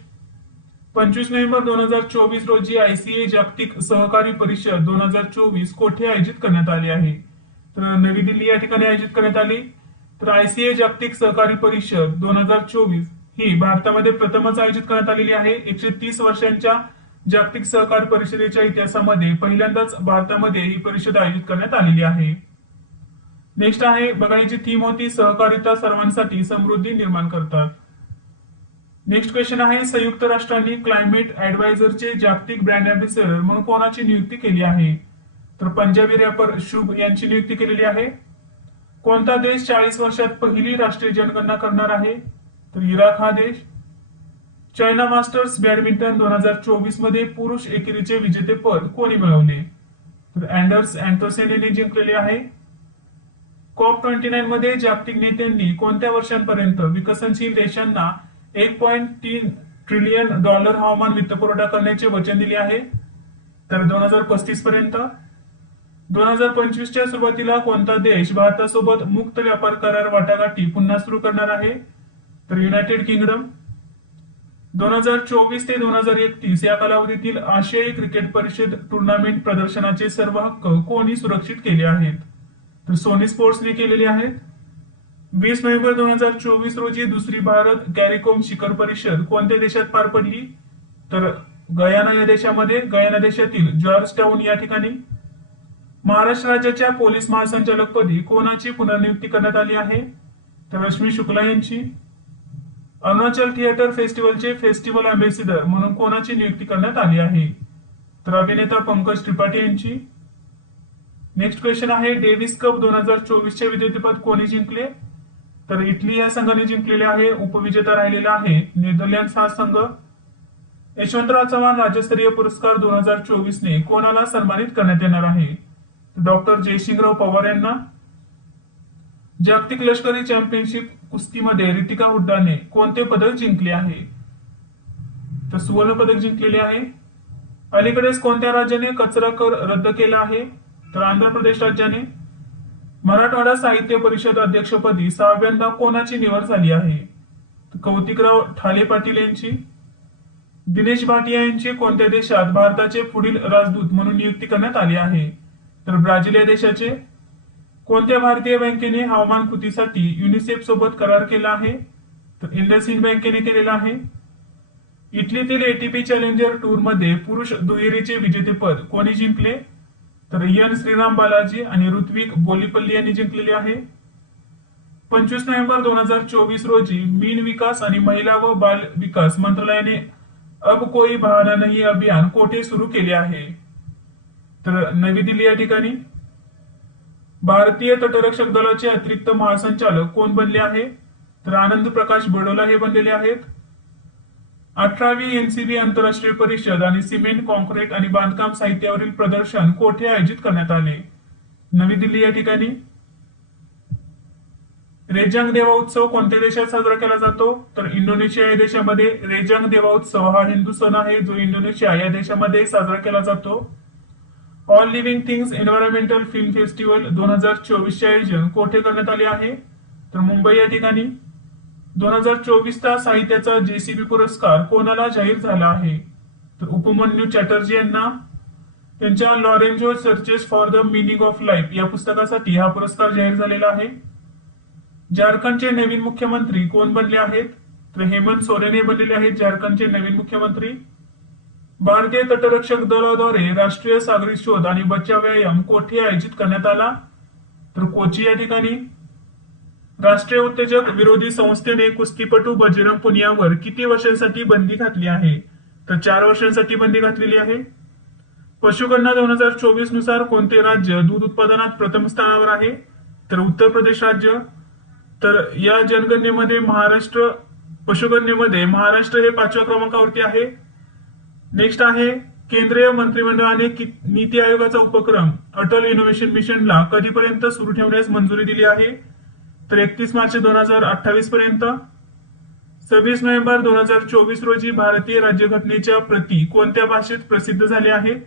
25 नोव्हेंबर 2024 रोजी ICA जागतिक सहकारी परिषद 2024 कोठे आयोजित करण्यात आली आहे? तर नवी दिल्ली या ठिकाणी आयोजित करण्यात आली. तर ICA जागतिक सहकारी परिषद 2024 ही भारतामध्ये प्रथमच आयोजित करण्यात आलेली आहे. 130 वर्षांच्या जागतिक सहकारी परिषदेच्या इतिहासामध्ये पहिल्यांदाच भारतामध्ये ही परिषद आयोजित करण्यात आलेली आहे. नेक्स्ट आहे बघा, ही जी थीम होती सहकारिता सर्वांसाठी समृद्धी निर्माण करतात. नेक्स्ट क्वेश्चन आहे संयुक्त राष्ट्रांनी क्लायमेट ऍडवायझरचे जागतिक ब्रँड अँबॅसेडर म्हणून कोणाची नियुक्ती केली आहे? तर पंजाबी रॅपर शुभ यांची नियुक्ती केलेली आहे. कोणता देश 40 वर्षात पहिली राष्ट्रीय जनगणना करणार आहे? तर इराक हा देश. चायना मास्टर्स बॅडमिंटन 2024 मध्ये पुरुष एकेरीचे विजेतेपद कोणी मिळवले? तर अँडर्स अँटरसेन यांनी जिंकलेले आहे. COP29 मध्ये जागतिक नेत्यांनी कोणत्या वर्षांपर्यंत विकसनशील देशांना $1.3 ट्रिलियन हवामान वित्तपुरवठा करण्याचे वचन दिले आहे? तर 2035 पर्यंत. 2025च्या सुरुवातीला कोणता देश भारतासोबत मुक्त व्यापार करार वाटाघाटी पुन्हा सुरू करणार आहे? तर युनायटेड किंगडम. 2024 ते 2031 या कालावधीतील आशियाई क्रिकेट परिषद टुर्नामेंट प्रदर्शनाचे सर्व हक्क कोणी सुरक्षित केले आहेत? तर सोनी स्पोर्ट्सने केलेले आहेत. 20 नोव्हेंबर 2024 रोजी दुसरी भारत कॅरिकोम शिखर परिषद कोणत्या देशात पार पडली? तर गयाना या देशामध्ये, गयाना देशातील जॉर्ज टाउन या ठिकाणी. महाराष्ट्र राज्याच्या पोलीस महासंचालकपदी कोणाची पुनर्नियुक्ती करण्यात आली आहे? तर रश्मी शुक्ला यांची. अरुणाचल थिएटर फेस्टिवलचे फेस्टिवल अँबॅसिडर म्हणून कोणाची नियुक्ती करण्यात आली आहे? तर अभिनेता पंकज त्रिपाठी यांची. नेक्स्ट क्वेश्चन आहे डेव्हिस कप 2024 चे विजेतेपद कोणी जिंकले? तर इटली या संघाने जिंकलेले आहे. उपविजेता राहिलेला आहे नेदरलँड्स हा संघ. यशवंतराव चव्हाण राज्यस्तरीय पुरस्कार 2024 ने कोणाला सन्मानित करण्यात येणार आहे? डॉक्टर जयसिंगराव पवार यांना. जागतिक लष्करी चॅम्पियनशिप कुस्तीमध्ये रितिका हुड्डाने कोणते पदक जिंकले आहे? तर सुवर्ण पदक जिंकलेले आहे. अलीकडेच कोणत्या राज्याने कचरा कर रद्द केला आहे? तर आंध्र प्रदेश राज्याने. मराठवाडा साहित्य परिषद अध्यक्षपदी 6व्यांदा कोणाची निवड झाली आहे? कौतिकराव ठाले पाटील यांची. दिनेश भाटिया यांची कोणत्या देशात भारताचे पुढील राजदूत म्हणून नियुक्ती करण्यात आली आहे? तर ब्राझील या देशाचे. कोणत्या भारतीय बँकेने हवामान कृतीसाठी युनिसेफ सोबत करार केला आहे? तर इंडसइंड बँकेने केलेला आहे. इटलीतील एटीपी चॅलेंजर टूर मध्ये पुरुष दुहेरीचे विजेतेपद कोणी जिंकले? तर एन श्रीराम बालाजी आणि ऋत्विक बोलीपल्ली यांनी जिंकलेले आहे. 25 नोव्हेंबर 2024 रोजी मीन विकास आणि महिला व बाल विकास मंत्रालयाने अब कोई बहाना नहीं अभियान कोठे सुरू केले आहे? तर नवी दिल्ली या ठिकाणी. भारतीय तटरक्षक दलाचे अतिरिक्त महासंचालक कोण बनले आहे? तर आनंद प्रकाश बडोला हे बनलेले आहेत. 18वी एनसीबी आंतरराष्ट्रीय परिषद आणि सिमेंट कॉन्क्रीट आणि बांधकाम साहित्यावरील प्रदर्शन कोठे आयोजित करण्यात आले? नवी दिल्ली या ठिकाणी. रेजांग देवा उत्सव कोणत्या देशात साजरा केला जातो? तर इंडोनेशिया या देशामध्ये रेजांग देवा उत्सव हा हिंदू सण आहे जो इंडोनेशिया या देशामध्ये साजरा केला जातो. All living things environmental film festival 2024 चे आयोजन कोठे करण्यात आले आहे? तर मुंबई या ठिकाणी. 2024चा साहित्याचा जेसीबी पुरस्कार कोणाला जाहीर झाला आहे? तर उपमन्यू चॅटर्जी यांना. त्यांच्या Lorenzo searches for the meaning of life या पुस्तकासाठी हा पुरस्कार जाहीर झालेला आहे. झारखंडचे नवीन मुख्यमंत्री कोण बनले आहेत? तर हेमंत सोरेन हे बनलेले आहेत झारखंडचे नवीन मुख्यमंत्री. भारतीय तटरक्षक दलाद्वारे राष्ट्रीय सागरी शोध आणि बचाव व्यायाम कोठे आयोजित करण्यात आला? तर कोची या ठिकाणी. राष्ट्रीय उत्तेजक विरोधी संस्थेने कुस्तीपटू बजरंग पुनियावर किती वर्षांसाठी बंदी घातली आहे? तर 4 वर्षांसाठी बंदी घातलेली आहे. पशुगणना 2024 नुसार कोणते राज्य दूध उत्पादनात प्रथम स्थानावर आहे? तर उत्तर प्रदेश राज्य. तर या जनगणनेमध्ये पशुगणनेमध्ये महाराष्ट्र हे 5व्या क्रमांकावरती आहे. नेक्स्ट आहे केंद्रीय मंत्रिमंडळाने नीती आयोगाचा उपक्रम अटल इनोव्हेशन मिशनला कधीपर्यंत सुरू ठेवण्यास मंजुरी दिली आहे? तर 31 मार्च 2028 पर्यंत. 26 नोव्हेंबर 2024 रोजी भारतीय राज्यघटनेच्या प्रती कोणत्या भाषेत प्रसिद्ध झाल्या आहेत?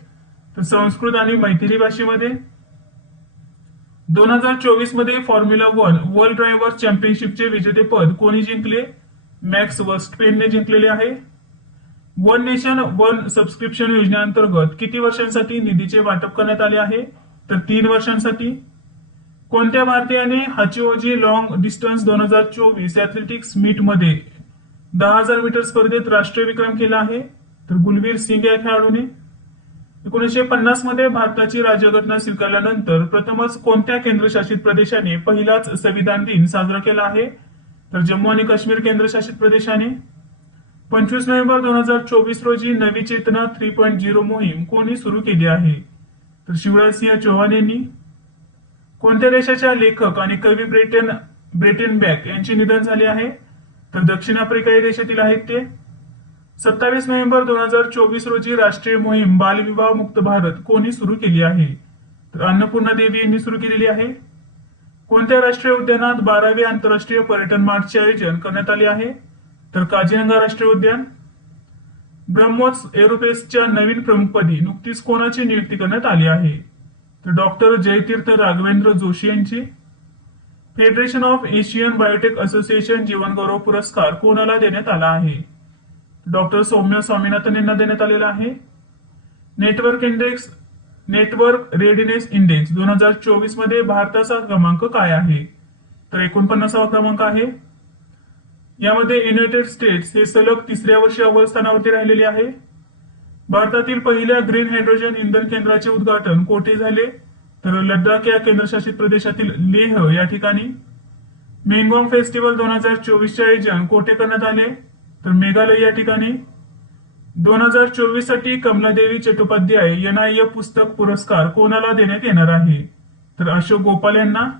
तर संस्कृत आणि मैथिली भाषेमध्ये. 2024 मध्ये फॉर्म्युला 1 वर्ल्ड ड्रायव्हर्स चॅम्पियनशिपचे विजेतेपद कोणी जिंकले? मॅक्स वर्स्टपेनने जिंकलेले आहे. वन नेशन वन सबस्क्रिप्शन योजनेअंतर्गत किती वर्षांसाठी निधीचे वाटप करण्यात आले आहे? तर 3 वर्षांसाठी. कोणत्या भारतीयाने हाचिओजी लॉंग डिस्टन्स 2024 ऍथलेटिक्स मीट मध्ये 10,000 मीटर स्पर्धेत राष्ट्रीय विक्रम केला आहे? तर गुलवीर सिंग या खेळाडूने. 1950 मध्ये भारताची राज्यघटना स्वीकारल्यानंतर प्रथमच कोणत्या केंद्रशासित प्रदेशाने पहिलाच संविधान दिन साजरा केला आहे? तर जम्मू आणि काश्मीर केंद्रशासित प्रदेशाने. 25 नोव्हेंबर 2024 रोजी नवी चेतना 3.0 मोहीम कोणी सुरू केली आहे? तर शिवराज सिंह चौहान यांनी. कोणत्या देशाच्या लेखक आणि कवी ब्रेटन बॅक यांचे निधन झाले आहे? तर दक्षिण आफ्रिका या देशातील आहेत ते. 27 नोव्हेंबर 2024 रोजी राष्ट्रीय मोहीम बालविवाह मुक्त भारत कोणी सुरू केली आहे? तर अन्नपूर्णा देवी यांनी सुरू केलेली आहे. कोणत्या राष्ट्रीय उद्यानात 12वे आंतरराष्ट्रीय पर्यटन मार्चचे आयोजन करण्यात आले आहे? तर काझीरंगा राष्ट्रीय उद्यान. ब्रह्मोस एरोस्पेसच्या नवीन प्रमुखपदी नुकतीच कोणाची नियुक्ती करण्यात आली आहे? तर डॉक्टर जयतीर्थ राघवेंद्र जोशी यांची. Federation of Asian biotech association जीवन गौरव पुरस्कार कोणाला देण्यात आला आहे? डॉक्टर सौम्य स्वामीनाथन यांना देण्यात आलेला आहे. नेटवर्क रेडिनेस इंडेक्स 2024 मध्ये भारताचा क्रमांक काय आहे? तर 49वा क्रमांक आहे. यामध्ये युनायटेड स्टेट्स हे सलग 3ऱ्या वर्षी अव्वल स्थानावरती राहिलेले आहे. भारतातील पहिल्या ग्रीन हायड्रोजन इंधन केंद्राचे उद्घाटन कोठे झाले? तर लडाख या केंद्रशासित प्रदेशातील लेह या ठिकाणी. मेंगॉंग फेस्टिवल 2024 चे आयोजन कोठे करण्यात आले? तर मेघालय या ठिकाणी. 2024 साठी कमलादेवी चट्टोपाध्याय NIF पुस्तक पुरस्कार कोणाला देण्यात येणार आहे? तर अशोक गोपाल यांना.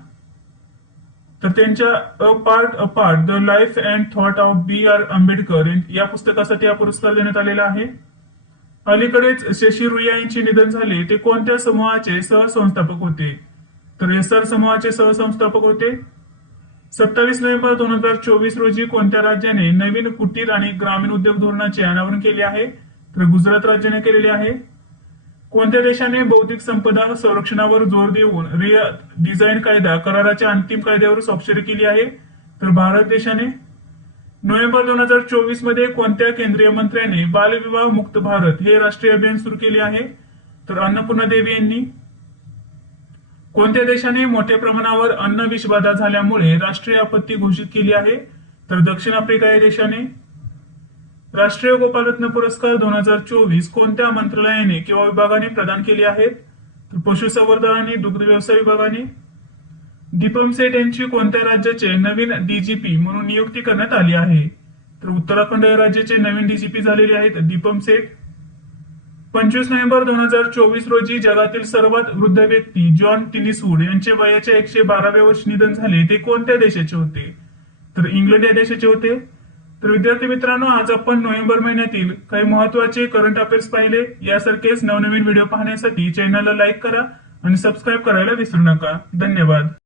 तर त्यांच्या a part apart the life and thought of B.R. Ambedkar या पुस्तकासाठी हा पुरस्कार देण्यात आलेला आहे. अलीकडेच शशी रुईया यांचे निधन झाले. ते कोणत्या समूहाचे सहसंस्थापक होते? तर SR समूहाचे सहसंस्थापक होते. 27 नोव्हेंबर 2024 रोजी कोणत्या राज्याने नवीन कुटीर आणि ग्रामीण उद्योग धोरणाचे अनावरण केले आहे? तर गुजरात राज्याने केलेले आहे. कोणत्या देशाने बौद्धिक संपदा संरक्षणावर जोर देऊन रियाद डिझाईन कायदा कराराच्या अंतिम कायद्यावर स्वाक्षरी केली आहे? तर भारत देशाने. नोव्हेंबर 2024 मध्ये कोणत्या केंद्रीय मंत्र्यांनी बालविवाह मुक्त भारत हे राष्ट्रीय अभियान सुरू केले आहे? तर अन्नपूर्णा देवी यांनी. कोणत्या देशाने मोठ्या प्रमाणावर अन्न विषबाधा झाल्यामुळे राष्ट्रीय आपत्ती घोषित केली आहे? तर दक्षिण आफ्रिका या देशाने. राष्ट्रीय गोपालरत्न पुरस्कार 2024 कोणत्या मंत्रालयाने किंवा विभागाने प्रदान केले आहेत? तर पशुसंवर्धन आणि दुग्ध व्यवसाय विभागाने. दीपम सेठ यांची कोणत्या राज्याचे नवीन DGP म्हणून नियुक्ती करण्यात आली आहे? तर उत्तराखंड या राज्याचे नवीन DGP झालेले आहेत दीपम सेठ. 25 नोव्हेंबर 2024 रोजी जगातील सर्वात वृद्ध व्यक्ती जॉन टिनिसवूड यांचे वयाच्या 112व्या वर्षी निधन झाले. ते कोणत्या देशाचे होते? तर इंग्लंड या देशाचे होते. तर विद्यार्थी मित्रांनो, आज आपण नोव्हेंबर महिन्यातील काही महत्त्वाचे करंट अफेअर्स पाहिले. यासारखेच नवनवीन व्हिडिओ पाहण्यासाठी चॅनलला लाईक करा आणि सबस्क्राईब करायला विसरू नका. धन्यवाद.